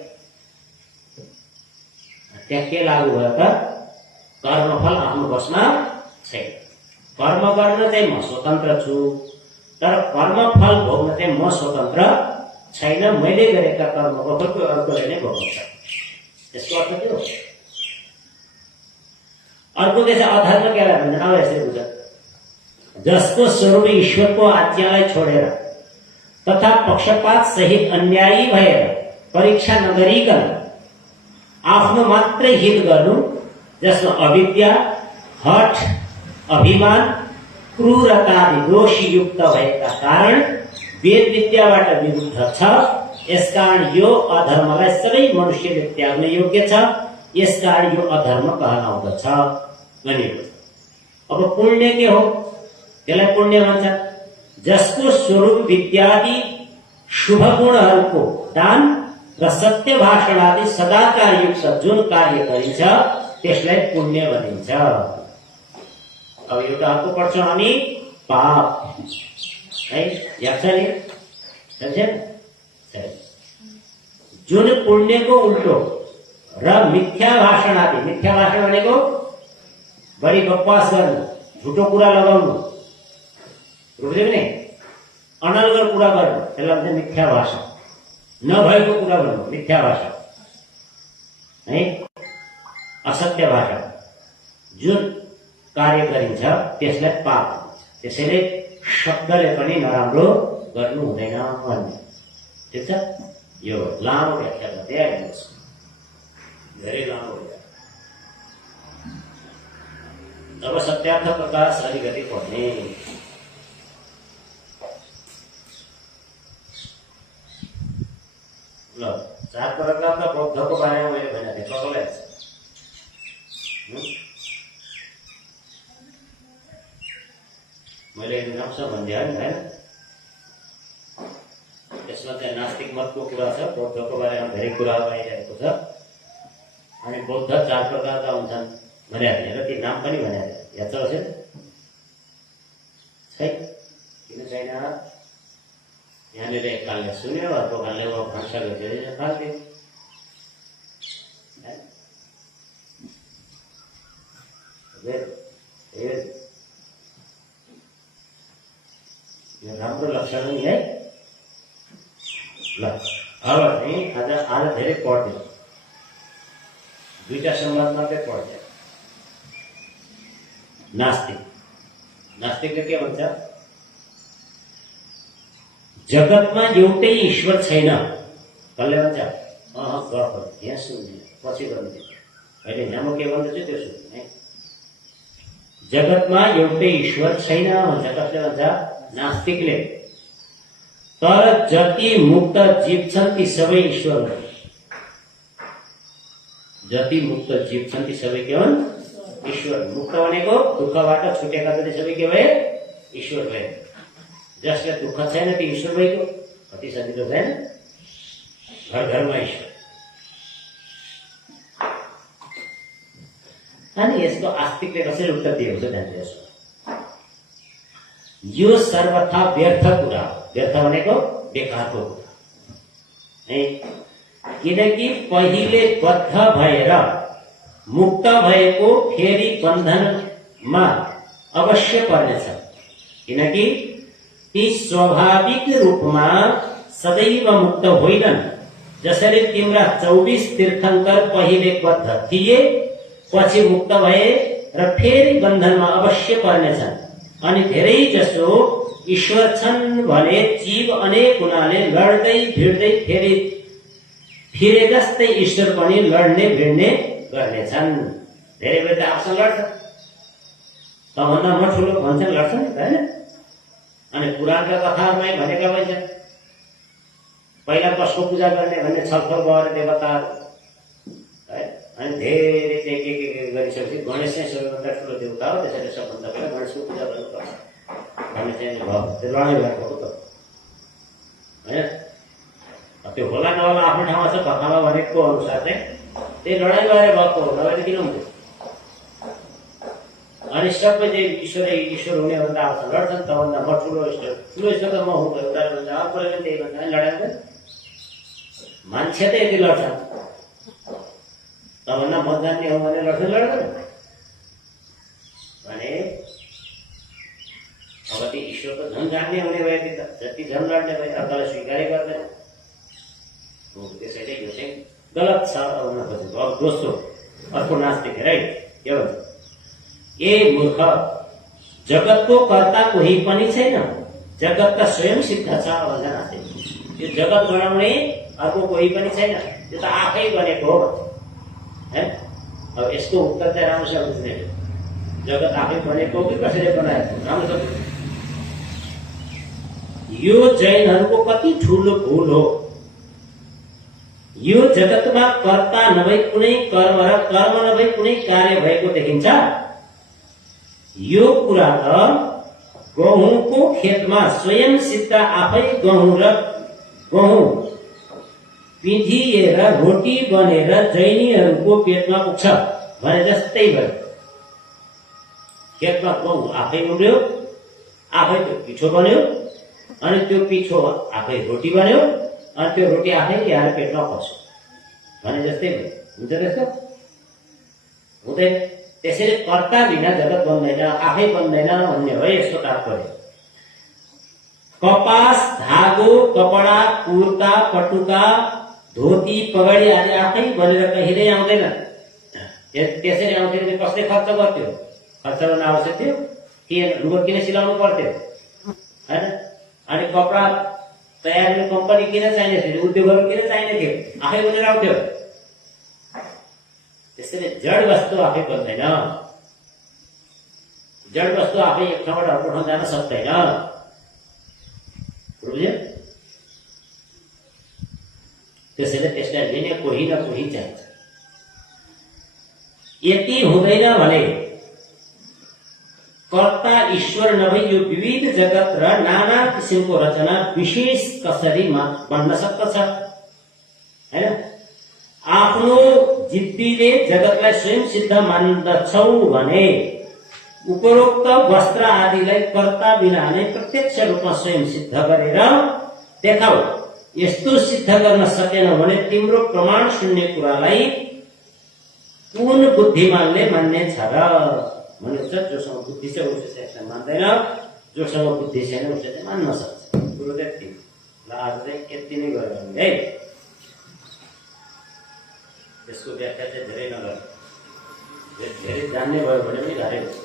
त्यहाँ के लागू भयो त? कर्मफल आफ्नो बसमा छैन। कर्म गर्न चाहिँ म स्वतन्त्र छु, तर कर्मफल भोग्न चाहिँ म स्वतन्त्र छैन। मैले गरेका कर्मको फल अर्कोले नै भोग्छ। त्यसको अर्थ के हो? अर्को के छ? अधर्म केलाई भन्छ? अब यसरी बुझ। जसको स्वरूप ईश्वरको आज्ञालाई छोडेर तथा पक्षपात सहित अन्यायी भएर परीक्षा नगरिकन आफ्नो मात्रै हित गर्नु, जसमा अविद्या, हठ, अभिमान, क्रूरता आदि दोषयुक्त भएका कारण वेद विद्याबाट विरुद्ध छ। यसकारण यो अधर्मलाई सबै मनुष्यले त्याग्न योग्य छ। यसकारण यो अधर्म कहलाउँदछ भनिएको छ। अब पुण्य के हो? त्यसलाई पुण्य भन्छ। जसको स्वरूप विद्यादि शुभ गुणहरूको दान र सत्य भाषण आदि सदाचार युक्त जुन कार्य गरिन्छ त्यसलाई पुण्य भनिन्छ। अब एउटा अर्को पढ्छौँ हामी, पाप है, याद छ नि? जुन पुण्यको उल्टो र मिथ्या भाषण आदि। मिथ्या भाषण भनेको बढी बकवास गर्नु, झुटो कुरा लगाउनु, बुझ्यो नि? अनर्गल कुरा गर्नु, त्यसलाई भन्छ मिथ्या भाषण। नभएको कुरा गर्नु मिथ्या भाषण है, असत्य भाषण। जुन कार्य गरिन्छ त्यसलाई पाप भन्छ। त्यसैले शब्दले पनि नराम्रो गर्नु हुँदैन भन्ने। ठिक छ? यो लामो व्याख्या गर्दै आइदिनुहोस्, धेरै लामो व्याख्या। अब सत्यार्थ प्रकाश अलिकति पढ्ने। ल, 4 प्रकारका बौद्धको बारेमा मैले भनेको थिएँ, कसैलाई मैले नक्सा भनिदिएँ नि, होइन? त्यसमा चाहिँ नास्तिक मतको कुरा छ, बौद्धको बारेमा धेरै कुराहरू आइरहेको छ। अनि बौद्ध 4 प्रकारका हुन्छन् भनेको थिएँ र ती नाम पनि भनेको थिएँ। याद छ कसैले? छैन? किन छैन? यहाँनिर एक कालले सुन्यो, अर्को कालले भाषा गरिदियो, फाल्थ्यो। यो राम्रो लक्षण नि है। ल, अब चाहिँ आज धेरै पढ्थ्यो, 2टा संवाद मात्रै पढ्थ्यो। नास्तिक। नास्तिकले के भन्छ? जगतमा एउटै ईश्वर छैन। कसले भन्छ? गफ यहाँ सुन्ने, पछि गर्नु। अहिले यहाँ म के भन्दैछु त्यो सुन्ने है। जगतमा एउटै ईश्वर छैन भन्छ। कसले भन्छ? नास्तिकले। तर जति मुक्त जीव छन् ती सबै ईश्वर हुन्। जति मुक्त जीव छन् ती सबै के हुन्? ईश्वर। मुक्त भनेको दुःखबाट छुटेका जति सबै के भए? ईश्वर भए। जसले दुःख छैन ती ईश्वर भएको कति सजिलो भएन? घर घरमा ईश्वर। अनि यसको आस्तिकले कसरी उत्तर दिएको छ ध्यान दिनुहोस्। यो सर्वथा व्यर्थ कुरा हो। व्यर्थ भनेको बेकारको कुरा है। किनकि पहिले बद्ध भएर मुक्त भएको फेरि बन्धनमा अवश्य पर्नेछ। किनकि ती स्वाभाविक रूपमा सदैव मुक्त होइनन्। जसरी तिम्रा 24 तीर्थंकर पहिले बद्ध थिए, पछि मुक्त भए र फेरि बन्धनमा अवश्य पर्नेछन्। अनि धेरै जसो ईश्वर छन् भने जीव अनेक हुनाले लड्दै भिड्दै फिरे जस्तै ईश्वर पनि लड्ने भिड्ने गर्नेछन्। धेरै बेर त आफूसँग लड्छ, तभन्दा म ठुलो भन्छन्, लड्छन् हैन। अनि पुराणका कथाहरूमै भनेका भन्छन् पहिला कसको पूजा गर्ने भन्ने छलफल गरेर देवताहरू है। अनि धेरै के गरिसकेपछि गणेश चाहिँ सबैभन्दा ठुलो देवता हो, त्यसैले सबभन्दा पहिला गणेशको पूजा गर्नुपर्छ भन्ने चाहिँ भयो। त्यो लडाइँ भएको हो त होइन। त्यो होला नहोला आफ्नो ठाउँमा छ, कथामा भनेको अनुसार चाहिँ त्यही लडाइँ गरेर भएको हो, नभए किन हुन्थ्यो? अनि सबै चाहिँ ईश्वर हुने भन्दा आउँछ लड्छन्, तभन्दा म ठुलो ईश्वर त म हुँ एउटा भन्छ, अर्कोले पनि त्यही भन्छ। लडाइँ हुन्छ मान्छे त यति लड्छ, तभन्दा म जान्ने हो भने लड्छन्, लड्दैन भने अब ती ईश्वर त झन् जान्ने हुने भए त जति झन् लड्ने भए अर्कालाई स्वीकारै गर्दैन। त्यसैले यो चाहिँ गलत छ भन्न खोजेको। अब दोस्रो अर्को नास्तिक है के भन्छ? ए मूर्ख, जगतको कर्ता कोही पनि छैन, जगत त स्वयं सिद्ध छ भन्छ नास्तिक। यो जगत बनाउने अर्को कोही पनि छैन, त्यो त आफै बनेको हो है। अब यसको उत्तर चाहिँ राम्रोसँग बुझ्ने, जगत आफै बनेको कि कसैले बनाएको राम्रोसँग। यो जैनहरूको कति ठुलो भूल हो। यो जगतमा कर्ता नभई कुनै कर्म र कर्म नभई कुनै कार्य भएको देखिन्छ। यो कुरा त गहुँको खेतमा स्वयं सिद्ध आफै गहुँ पिँधिएर रोटी बनेर जैनीहरूको पेटमा पुग्छ भने जस्तै भयो। खेतमा गहुँ आफै उम्रियो, आफै त्यो पिठो बन्यो, अनि त्यो पिठो आफै रोटी बन्यो, अनि त्यो रोटी आफै ल्याएर पेटमा पस्यो भने जस्तै भयो। हुन्छ त्यस्तो? हुँदैन। त्यसैले कर्ता बिना जगत बन्दैन, आफै बन्दैन भन्ने हो यसको तात्पर्य। कपास, धागो, कपडा, कुर्ता, पटुका, धोती, पगडी आदि आफै बनेर कहिल्यै आउँदैन। त्यसरी आउँथ्यो भने कसले खर्च गर्थ्यो? खर्च गर्न आवश्यक थियो कि लुगा किन सिलाउनु पर्थ्यो होइन? अनि कपडा तयार गर्ने कम्पनी किन चाहिने थियो? उद्योगहरू किन चाहिने थियो? आफै बनेर आउँथ्यो। त्यसैले जड वस्तु आफै बन्दैन, जड वस्तु आफै एक ठाउँबाट अर्को ठाउँ जान सक्दैन। बुझ्यो? त्यसैले त्यसलाई लिने कोही न कोही चाहिन्छ। यति हुँदैन भने कर्ता ईश्वर नभई यो विविध जगत र नाना किसिमको रचना विशेष कसरी बन्न सक्दछ हैन? आफ्नो जिद्दीले जगतलाई स्वयं सिद्ध मान्दछौ भने उपरोक्त वस्त्र आदिलाई कर्ता बिना नै प्रत्यक्ष रूपमा स्वयं सिद्ध गरेर देखाऊ। यस्तो सिद्ध गर्न सकेन भने तिम्रो प्रमाण शून्य कुरालाई कुन बुद्धिमानले मान्ने छ र? भनेको जोसँग बुद्धि छ उसले चाहिँ मान्दैन, जोसँग बुद्धि छैन उसले चाहिँ मान्न सक्छ। कुरो त्यति। ल आज चाहिँ यति नै गऱ्यो हामीले है। यसको व्याख्या चाहिँ धेरै नगर, धेरै जान्ने भयो भने पनि गाह्रै हुन्छ।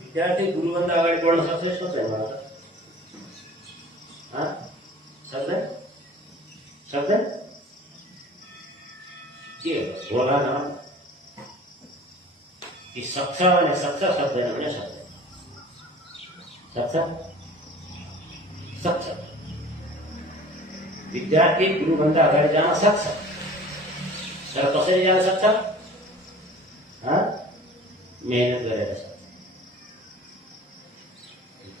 विद्यार्थी गुरुभन्दा अगाडि बढ्न सक्छ सक्दैन? सक्दैन? सक्दैन? के होला न? कि सक्छ भने सक्छ, सक्दैन भने सक्दैन। सक्छ? सक्छ। विद्यार्थी गुरुभन्दा अगाडि जान सक्छ, तर कसरी जान सक्छ? मेहनत गरेर सक्छ।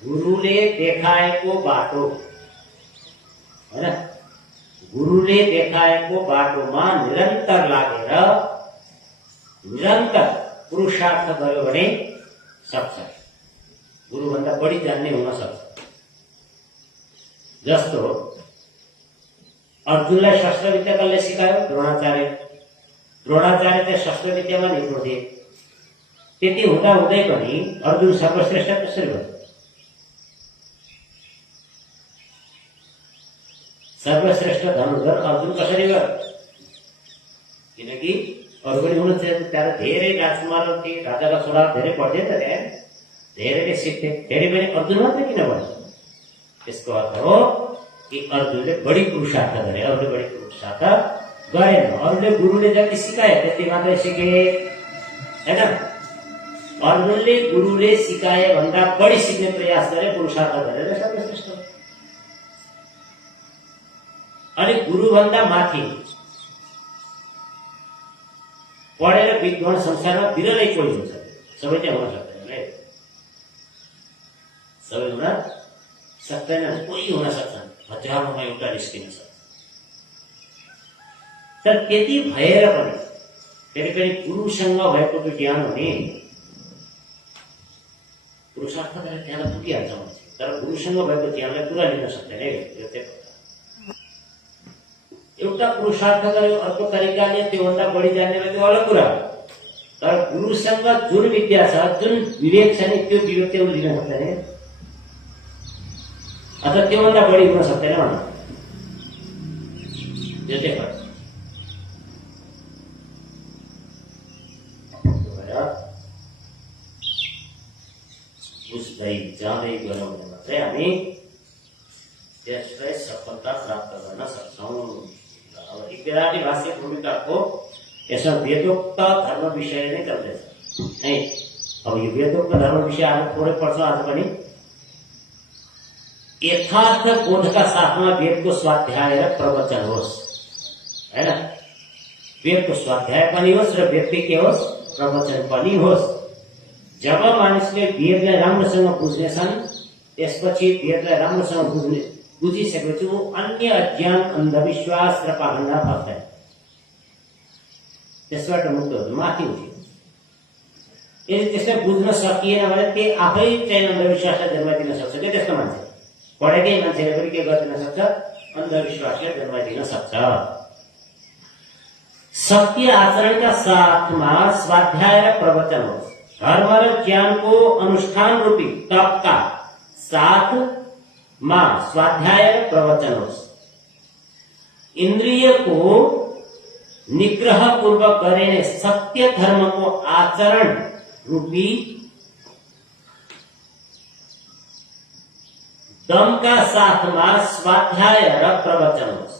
गुरुले देखाएको बाटो, हैन, गुरुले देखाएको बाटोमा निरन्तर लागेर निरन्तर पुरुषार्थ गर्यो भने सक्छ। गुरुभन्दा बढी जान्ने हुन सक्छ। जस्तो अर्जुनलाई शस्त्र विद्या कसले सिकायो? द्रोणाचार्य। द्रोणाचार्य चाहिँ शस्त्र विद्यामा निपुण थिए। त्यति हुँदा हुँदै पनि अर्जुन सर्वश्रेष्ठ कसरी भयो? सर्वश्रेष्ठ धनुर्धर अर्जुन कसरी भयो? किनकि अरू पनि हुनुहुन्छ, त्यहाँ धेरै राजकुमारहरू थिए, राजाका छोरा धेरै पढ्थे त, त्यहाँ धेरैले सिक्थे, धेरै पनि अर्जुन मात्रै किन भयो? यसको अर्थ हो कि अर्जुनले बढी पुरुषार्थ गरे, अरूले बढी पुरुषार्थ गरेन। अरूले गुरुले जति सिकाए त्यति मात्रै सिके, हैन? अर्जुनले गुरुले सिकाए भन्दा बढी सिक्ने प्रयास गरे, पुरुषार्थ गरेर सर्वश्रेष्ठ। अनि गुरुभन्दा माथि पढेर विद्वान संसारमा विरलै कोही हुन्छ, सबै चाहिँ हुन सक्दैन है, सबै हुन सक्दैन, कोही हुन सक्छन्, हजारौंमा एउटा निस्किन सक्छ। तर त्यति भएर पनि फेरि पनि गुरुसँग भएको ज्ञान हुने पुरुषार्थ गरेर त्यहाँ पुगिहाल्छ मान्छे, तर गुरुसँग भएको ज्ञानलाई पुरा लिन सक्दैन है। यो चाहिँ एउटा पुरुषार्थ गर्यो, अर्को तरिकाले त्योभन्दा बढी जान्ने त्यो अलग कुरा, तर गुरुसँग जुन विद्या छ, जुन विवेक छ नि, त्यो विवेक चाहिँ लिन सक्दैन अथवा त्योभन्दा बढी हुन सक्दैन भन्नु, यो चाहिँ फरक। बुझ्दै जाँदै गरौँ भने चाहिँ हामी त्यसलाई सफलता प्राप्त गर्न सक्छौँ। अब विद्यार्थी भाष्य भूमिकाको यसमा वेदोक्त धर्म विषय नै चल्दैछ है। अब यो वेदोक्त धर्म विषय आज थोरै पर्छ, आज पनि यथार्थ बोधका साथमा वेदको स्वाध्याय र प्रवचन होस्, हैन? वेदको स्वाध्याय पनि होस् र वेदकै के होस्? प्रवचन पनि होस्। जब मानिसले वेदलाई राम्रोसँग बुझ्नेछन्, त्यसपछि वेदलाई राम्रोसँग बुझिसकेपछि वो अन्य अज्ञान, अन्धविश्वास र पाखण्डमा फस्दैन, त्यसबाट मुक्त हुन्छ, माथि उठ्यो। यदि त्यसलाई बुझ्न सकिएन भने त्यो आफै चाहिँ अन्धविश्वासलाई जन्माइदिन सक्छ क्या। त्यस्तो मान्छे, पढेकै मान्छेले पनि के गरिदिन सक्छ? अन्धविश्वासलाई जन्माइदिन सक्छ। सत्य आचरणका साथमा स्वाध्याय र प्रवचन होस्। धर्म र ज्ञानको अनुष्ठान रूपी तपका साथमा स्वाध्याय र प्रवचन होस्। इन्द्रियको निग्रह पूर्वक गरिने सत्य धर्मको आचरण रूपी दमका साथमा स्वाध्याय र प्रवचन होस्।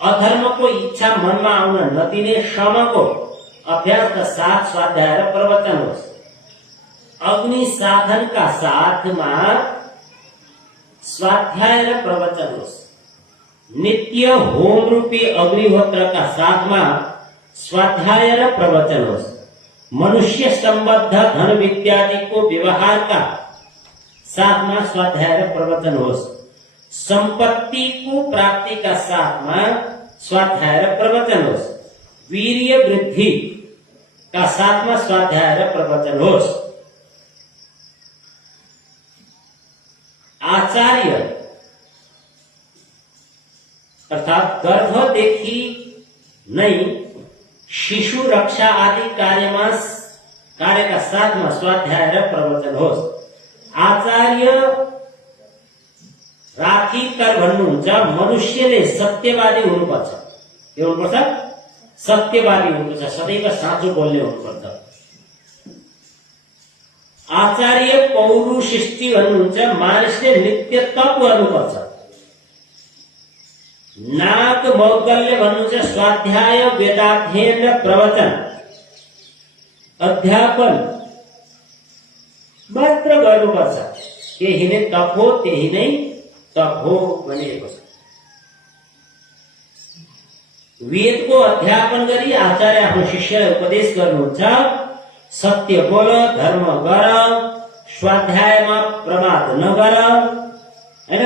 अधर्मको इच्छा मनमा आउन नदिने श्रमको अभ्यासका साथ स्वाध्याय र प्रवचन होस्। अग्नि साधनका साथमा स्वाध्याय र प्रवचन होस्। नित्य होम रूपी अग्निहोत्रका साथमा स्वाध्याय र प्रवचन होस्। मनुष्य सम्बद्ध धन विद्यादिको व्यवहारका साथमा स्वाध्याय र प्रवचन होस्। संपत्तिको प्राप्तिका साथमा स्वाध्याय र प्रवचन होस्। वीर्य वृद्धि का साथमा स्वाध्याय र प्रवचन होस्। आचार्य अर्थात गर्भदेखि नै शिशु रक्षा आदि कार्यका साथमा स्वाध्याय र प्रवचन होस्। आचार्य राखीकर भन्नुहुन्छ, मनुष्यले सत्यवादी हुनुपर्छ। के हुनुपर्छ? सत्यवादी हुनुपर्छ, सदैव साँचो बोल्ने हुनुपर्छ। आचार्य पौरुषिष्टि भन्नुहुन्छ, मानिसले नित्य तप गर्नुपर्छ। नाग मौद्गल्य भन्नुहुन्छ, स्वाध्याय, वेदाध्ययन र प्रवचन अध्यापन मात्र गर्नुपर्छ। केही नै तप हो, त्यही नै तप हो भनिएको छ। वेदको अध्यापन गरी आचार्य आफ्नो शिष्यलाई उपदेश गर्नुहुन्छ, सत्य बोल, धर्म गर, स्वाध्यायमा प्रमाद नगर, हैन?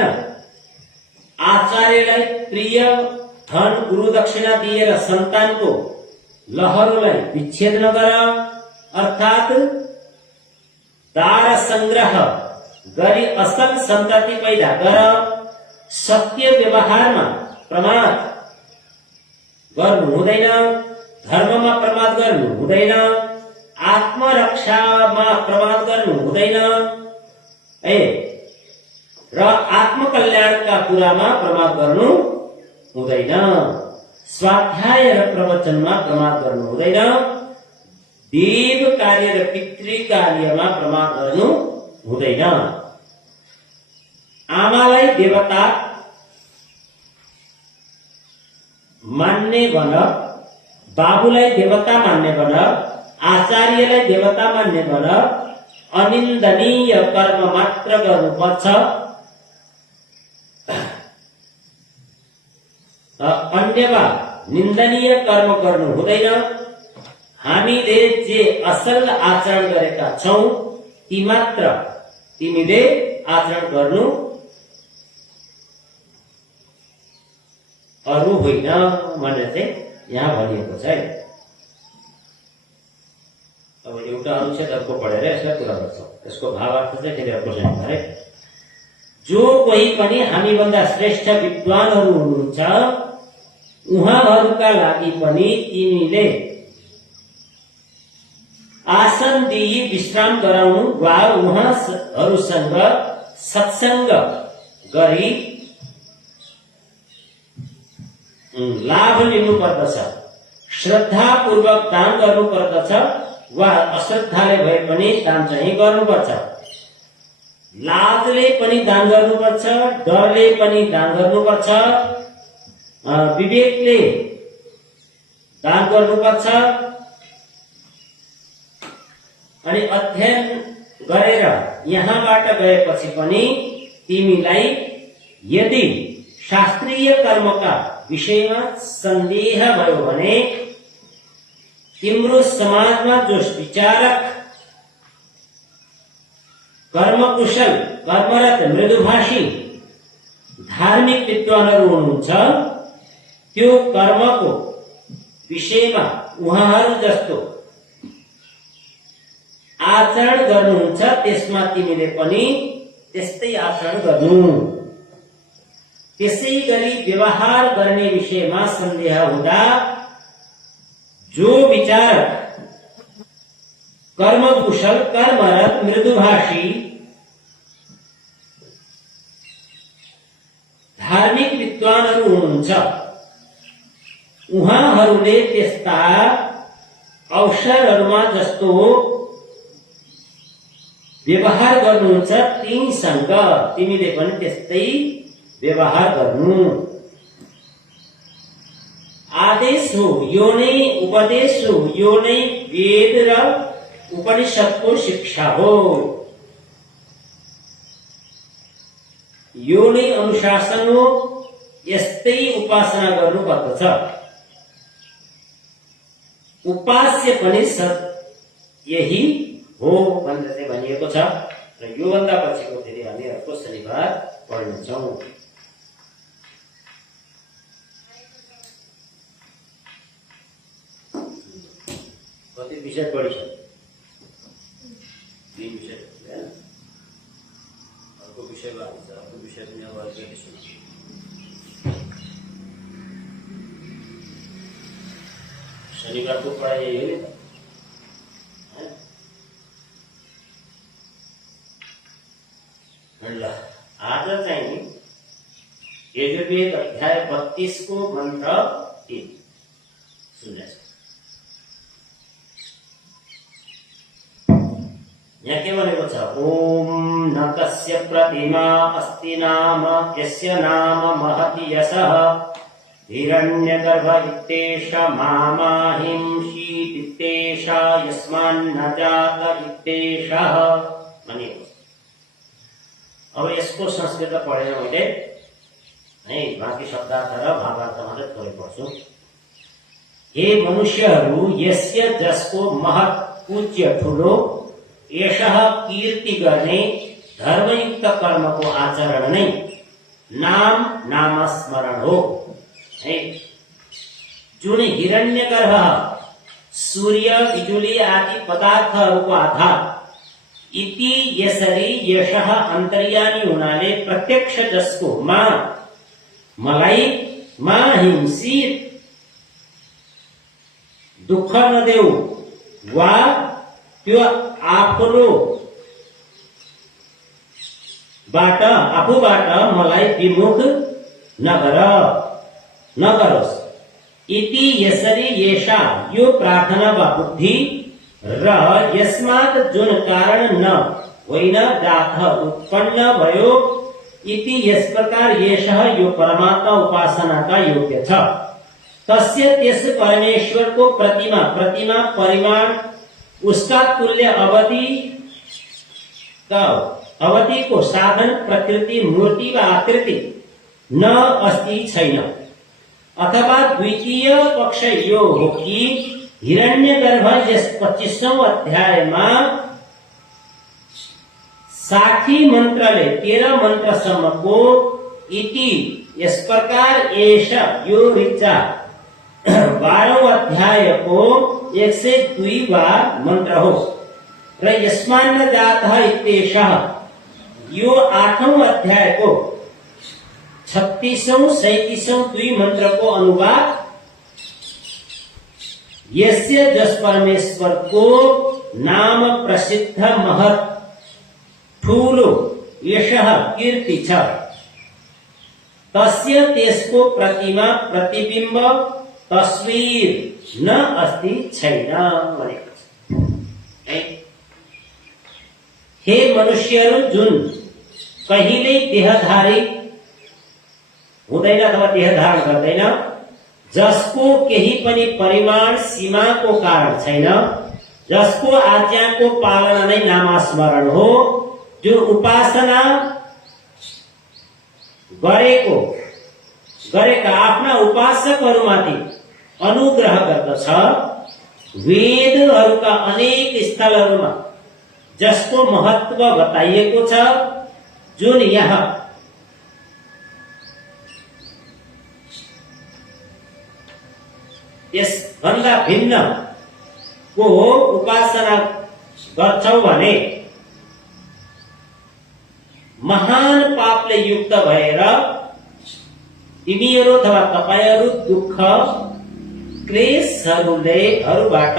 आचार्यलाई प्रिय धन गुरु दक्षिणा दिएर सन्तानको लहरोलाई विच्छेद नगर, अर्थात दार संग्रह गरी असल सन्तति पैदा गर, सत्य व्यवहारमा प्रमाद गर्नु हुँदैन, धर्ममा प्रमाद गर्नु हुँदैन, आत्मरक्षामा प्रमाद गर्नु हुँदैन, र आत्मकल्याणका कुरामा प्रमाद गर्नु हुँदैन, स्वाध्याय र प्रवचनमा प्रमाद गर्नु हुँदैन, देव कार्य र पितृ कार्यमा प्रमाद गर्नु हुँदैन। आमालाई देवता मान्ने भन, बाबुलाई देवता मान्ने भन, आचार्यलाई देवता मान्ने भन, अनिन्दनीय कर्म मात्र गर्नुपर्छ, अन्यमा निन्दनीय कर्म गर्नु हुँदैन, हामीले जे असल आचरण गरेका छौं ती मात्र तिमीले आचरण गर्नु, अरू होइन भनेर चाहिँ यहाँ भनिएको छ। अब एउटा अनुच्छेद अर्को पढेर यसलाई पुरा गर्छौं। यसको भावार्थ चाहिँ फेरि अर्को छैन है। जो कोही पनि हामीभन्दा श्रेष्ठ विद्वानहरू हुनुहुन्छ, उहाँहरूका लागि पनि तिमीले आसन दिई विश्राम गराउनु वा उहाँहरूसँग सत्संग गरी लाभ लिनु पर्दछ, श्रद्धापूर्वक दान गर्नु पर्दछ वा अश्रद्धाले भए पनि दान चाहिँ गर्नुपर्छ, लाजले पनि दान गर्नुपर्छ, डरले पनि दान गर्नुपर्छ, विवेकले दान गर्नुपर्छ, अनि अध्ययन गरेर यहाँबाट गएपछि पनि तिमीलाई यदि शास्त्रीय कर्मका विषयमा सन्देह भयो भने तिम्रो समाजमा जो विचारक, कर्मकुशल, कर्मरत, मृदुभाषी, धार्मिक विद्वानहरू हुनुहुन्छ, त्यो कर्मको विषयमा उहाँहरू जस्तो आचरण गर्नुहुन्छ, त्यसमा तिमीले पनि त्यस्तै आचरण गर्नु। त्यसै गरी व्यवहार गर्ने विषयमा सन्देह हुँदा जो विचारक, कर्मकुशल, कर्मरत, मृदुभाषी, धार्मिक विद्वानहरू हुनुहुन्छ, उहाँहरूले त्यस्ता अवसरहरूमा जस्तो व्यवहार गर्नुहुन्छ, तिनीसँग तिमीले पनि त्यस्तै व्यवहार गर्नु। आदेश हो यो नै उपदेश हो, यो नै वेद र उपनिषदको शिक्षा हो, यो नै अनुशासन हो, यस्तै उपासना गर्नु पर्दछ। उपास्य पनि यही हो भनेर चाहिँ भनिएको छ र योभन्दा पछिको फेरि हामी अर्को शनिबार पढ्नेछौँ। कति विषय पढिछ? 3 विषय हैन? अर्को विषयमा हुन्छ, अर्को विषय पनि अब अलिकति सुन्छु। शनिबारको पढाइ यही हो नि त। ल आज चाहिँ यजुर्वेद अध्याय 32 को मन्त्र 3 सुन्नेछौँ। यहाँ के भनेको छ? ओम न तस्य प्रतिमा अस्ति नाम यस्य नाम महति यशः हिरण्यगर्भ इत्येष मामाहिंषि इत्येष यस्मान्न जात इत्येषः भनिएको। अब यसको संस्कृत पढेर मैले है बाँकी शब्दार्थ र भावार्थ मात्रै थोरै पढ्छु। हे मनुष्यहरू यस्य जसको महत पूज्य ठुलो यशः कीर्ति गर्ने धर्मयुक्त कर्मको आचरण नै नामस्मरण हो। है जुन हिरण्यगर्भ सूर्य बिजुली आदि पदार्थहरूको आधार इति यसरी यशः अन्तर्यामी हुनाले प्रत्यक्ष जसको मलाई हिंसित दुःख नदेऊ वा त्यो आफूबाट मलाई विमुख नगरोस् इति यसरी येषा यो प्रार्थना वा बुद्धि र यस्मात् जुन कारण न होइन जातः उत्पन्न भयो इति यस प्रकार येषः यो परमात्मा उपासना का योग्य छ। तस्य त्यस परमेश्वर को प्रतिमा परिमाण उसका तुल्य अवधि को साधन प्रकृति मूर्ति व आकृति न अस्ति छैन। अथवा द्वितीय पक्ष यो हो कि हिरण्यगर्भ यस 25औं अध्यायमा 60 मन्त्रले 13 मन्त्रसम्मको इति यस प्रकार एष यो ऋचा 12औं अध्यायको 102 वा मन्त्र हो र यस्मान्न जातः इत्येषः यो 8औं अध्यायको 36औं 37औं 2 मन्त्रको अनुवाद यस्य जस परमेश्वर को नाम प्रसिद्ध महत ठूलो यशः कीर्ति छ तस्य त्यसको प्रतिमा प्रतिबिम्ब तस्वीर न अस्ति छैन भनेको छ। हे मनुष्यहरू जुन कहिल्यै देहधारी हुँदैन अथवा देह धारण गर्दैन, जसको केही पनि परिमाण सीमाको कारण छैन, जसको आज्ञाको पालना नै नामस्मरण हो, जो उपासना गरेका आफ्ना उपासकहरूमाथि अनुग्रह गर्दछ, वेदहरूका अनेक स्थलहरूमा जसको महत्व बताइएको छ, जुन यहाँ यसभन्दा भिन्न को उपासना गर्छौ भने महान पापले युक्त भएर तिमीहरू अथवा तपाईहरू दुःख क्लेशहरूबाट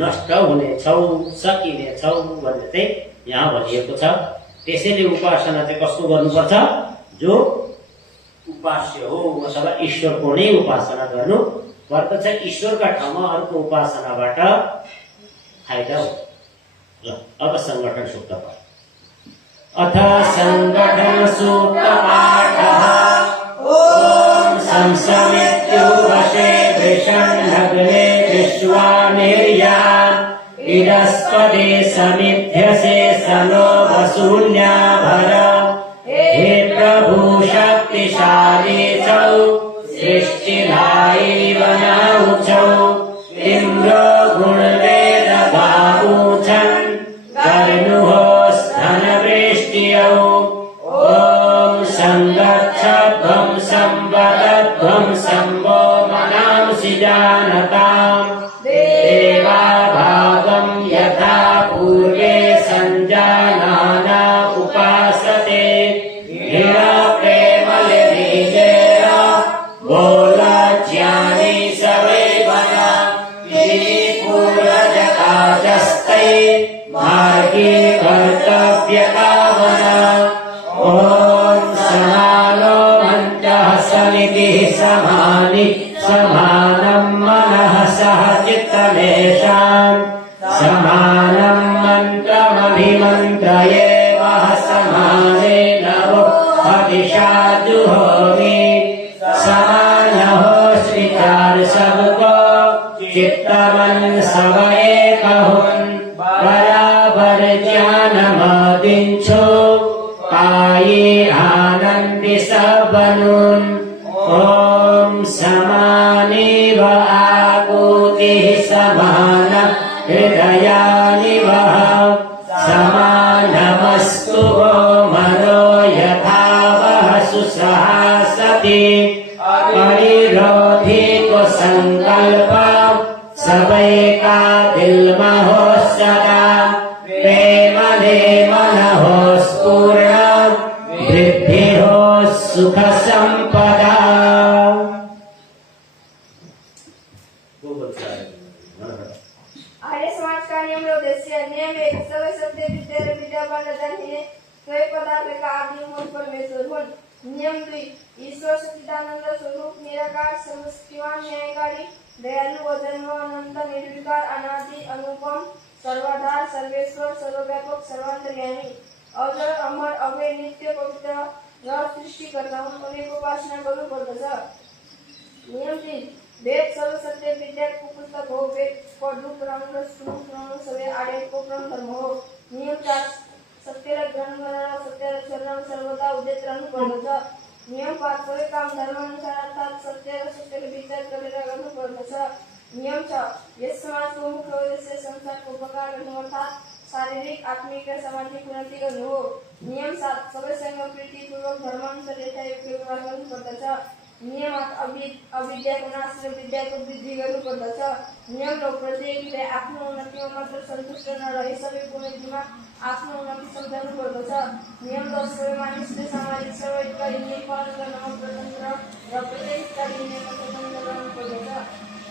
नष्ट हुनेछौ, सकिनेछौ भन्ने चाहिँ यहाँ भनिएको छ। त्यसैले उपासना चाहिँ कसको गर्नुपर्छ? जो उपास्य हो अथवा ईश्वरको नै उपासना गर्नु पर्दछ। ईश्वरका ठाउँमा अर्को उपासनाबाट फाइदा हो। ल अब संगठन सूक्त पाठ। अथ संगठन सूक्त पाठः। ओम संसमित्युवशे विषण्णग्ने विश्वानिर्यान् इदस्पदे समिध्यसे सनो वसून्याभर। हे प्रभु शक्तिशाली चौ सृष्टिधायी बनाउछौ, तिम्रो गुणवेद बाबुछन् गर्नुहोस् धनवृष्टियौ। ओम संगच्छध्वं संवदध्वं सम्भो मनांसि जानताम्। देवाभागं यथा पूर्वे सञ्जानाना उपासते। हीरा प्रेमलिनीजेय बोला ज्ञानी सवे बना। यदि पूर्वजकाजस्ते मार्गे कर्तव्य कामना। ओम समानो मन्तः समितिः समानि समानं मनः सह चित्तमेषाम्। समानं मन्त्रमभिमन्त्रये वः समानेन अतिशा जुहोमि। समानः श्रीकार सबको चित्तमन सब एक हुन्। बराबर ज्ञानमदिंछु पाये आनंदि सब बनुन्। ओम समानेव आगो समान हृदयानि वः समानमस्तु वो मनो यथा वः सुसहासति परिरोधी को संकल्प सबे का दिल महोत्सदा प्रेम दे मन हो स्पूर्ण वृद्धि हो सुख संपदा। आर्य समाज का नियम उद्देश्य नियम एक सवे सत्य विद्या विद्यावान जानिए स्वयं पदार्थ का आदि मूल परमेश्वर हुन। नियम 2 ईश्वर सच्चिदानंद स्वरूप निराकार सर्वशक्तिमान न्यायकारी दयालु अजन्म अनंत निर्विकार अनादि अनुपम सर्वाधार सर्वेश्वर सर्वव्यापक सर्वांतर्यामी अजर अमर अभय नित्य पवित्र र सृष्टिकर्ता हुन् उपासना गर्नु पर्दछ। नियम 3 वेद सर्व सत्य विद्या को पुस्तक हो। वेद पढ्नु पुराउनु र सुनाउनु सबै आर्यको परम धर्म हो। नियम 4 सत्यलाई ग्रहण गरेर सत्यलाई शरण सर्वदा उदित रहनु पर्दछ। नियम 5 सबै काम धर्म अनुसार अर्थात् सत्य र सत्यले विचार गरेर गर्नु पर्दछ। नियम 6 यस समाजको मुख्य उद्देश्य संसारको उपकार गर्नु अर्थात् शारीरिक आत्मिक र सामाजिक उन्नति गर्नु हो। नियम 7 सबैसँग प्रीतिपूर्वक धर्मानुसार यथायोग्य व्यवहार गर्नु पर्दछ। नियम 8 अविद्याको नाश र विद्याको वृद्धि गर्नु पर्दछ। नियम 9 प्रत्येकले आफ्नो उन्नतिमा मात्र सन्तुष्ट नरही सबैको उन्नतिमा आफ्नो उन्नति सम्झाउनु पर्दछ। नियम 10 सबै मानिसले सामाजिक सर्वहितका नियम पालन गर्नमा स्वतन्त्र र प्रत्येक हितकारी नियममा स्वतन्त्र रहनु पर्दछ।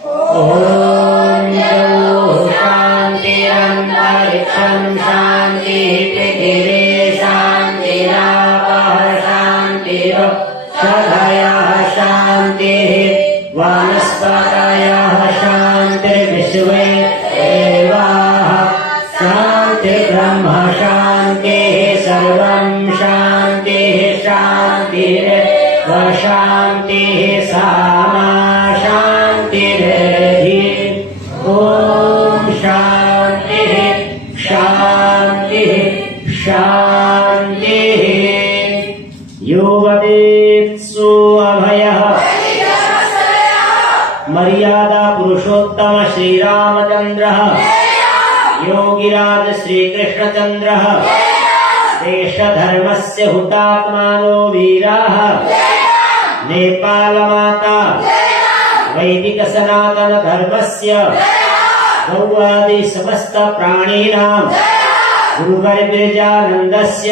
ओम शान्तिरन्तरिक्षं शान्तिः पृथिवी शान्तिरापः शान्तिरोषधयः शान्तिः वनस्पतयः शान्तिर्विश्वे देवाः शान्तिर्ब्रह्म शान्तिः सर्वं शान्तिः शान्तिरेव शान्तिः सामा शान्तिरेधि। ॐ शान्तिः शान्तिः शान्तिः। यो वदेत्सु अभयः मर्यादा पुरुषोत्तम श्रीरामचन्द्रः योगिराज श्रीकृष्णचन्द्रः देशधर्मस्य हुतात्मानो वीराः नेपालमाता वैदिक सनातन धर्मस्य गौवादि समस्त प्राणिनां गुरुवर्गजानन्दस्य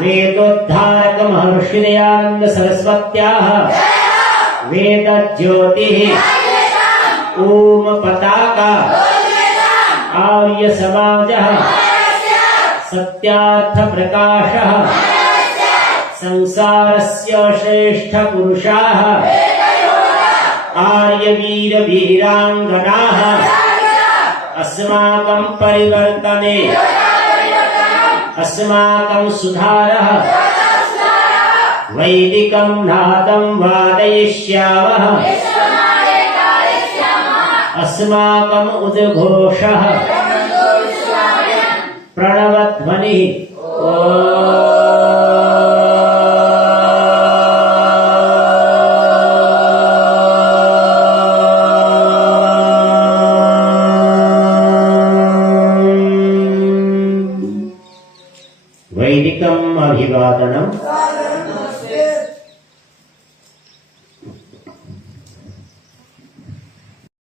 वेदोद्धारक महर्षि दयानन्द सरस्वत्याः वेद ज्योतिः ओम पताका आर्य समाजः सत्यार्थ प्रकाशः संसारस्य श्रेष्ठ पुरुषाः आर्य वीर वीरांगनाः अस्माकं परिवर्तने अस्माकं सुधारः वैदिकं नादं वादयिष्यामः अस्माकम् उद्घोषः प्रणवध्वनिः वैदिकम् अभिवादनम्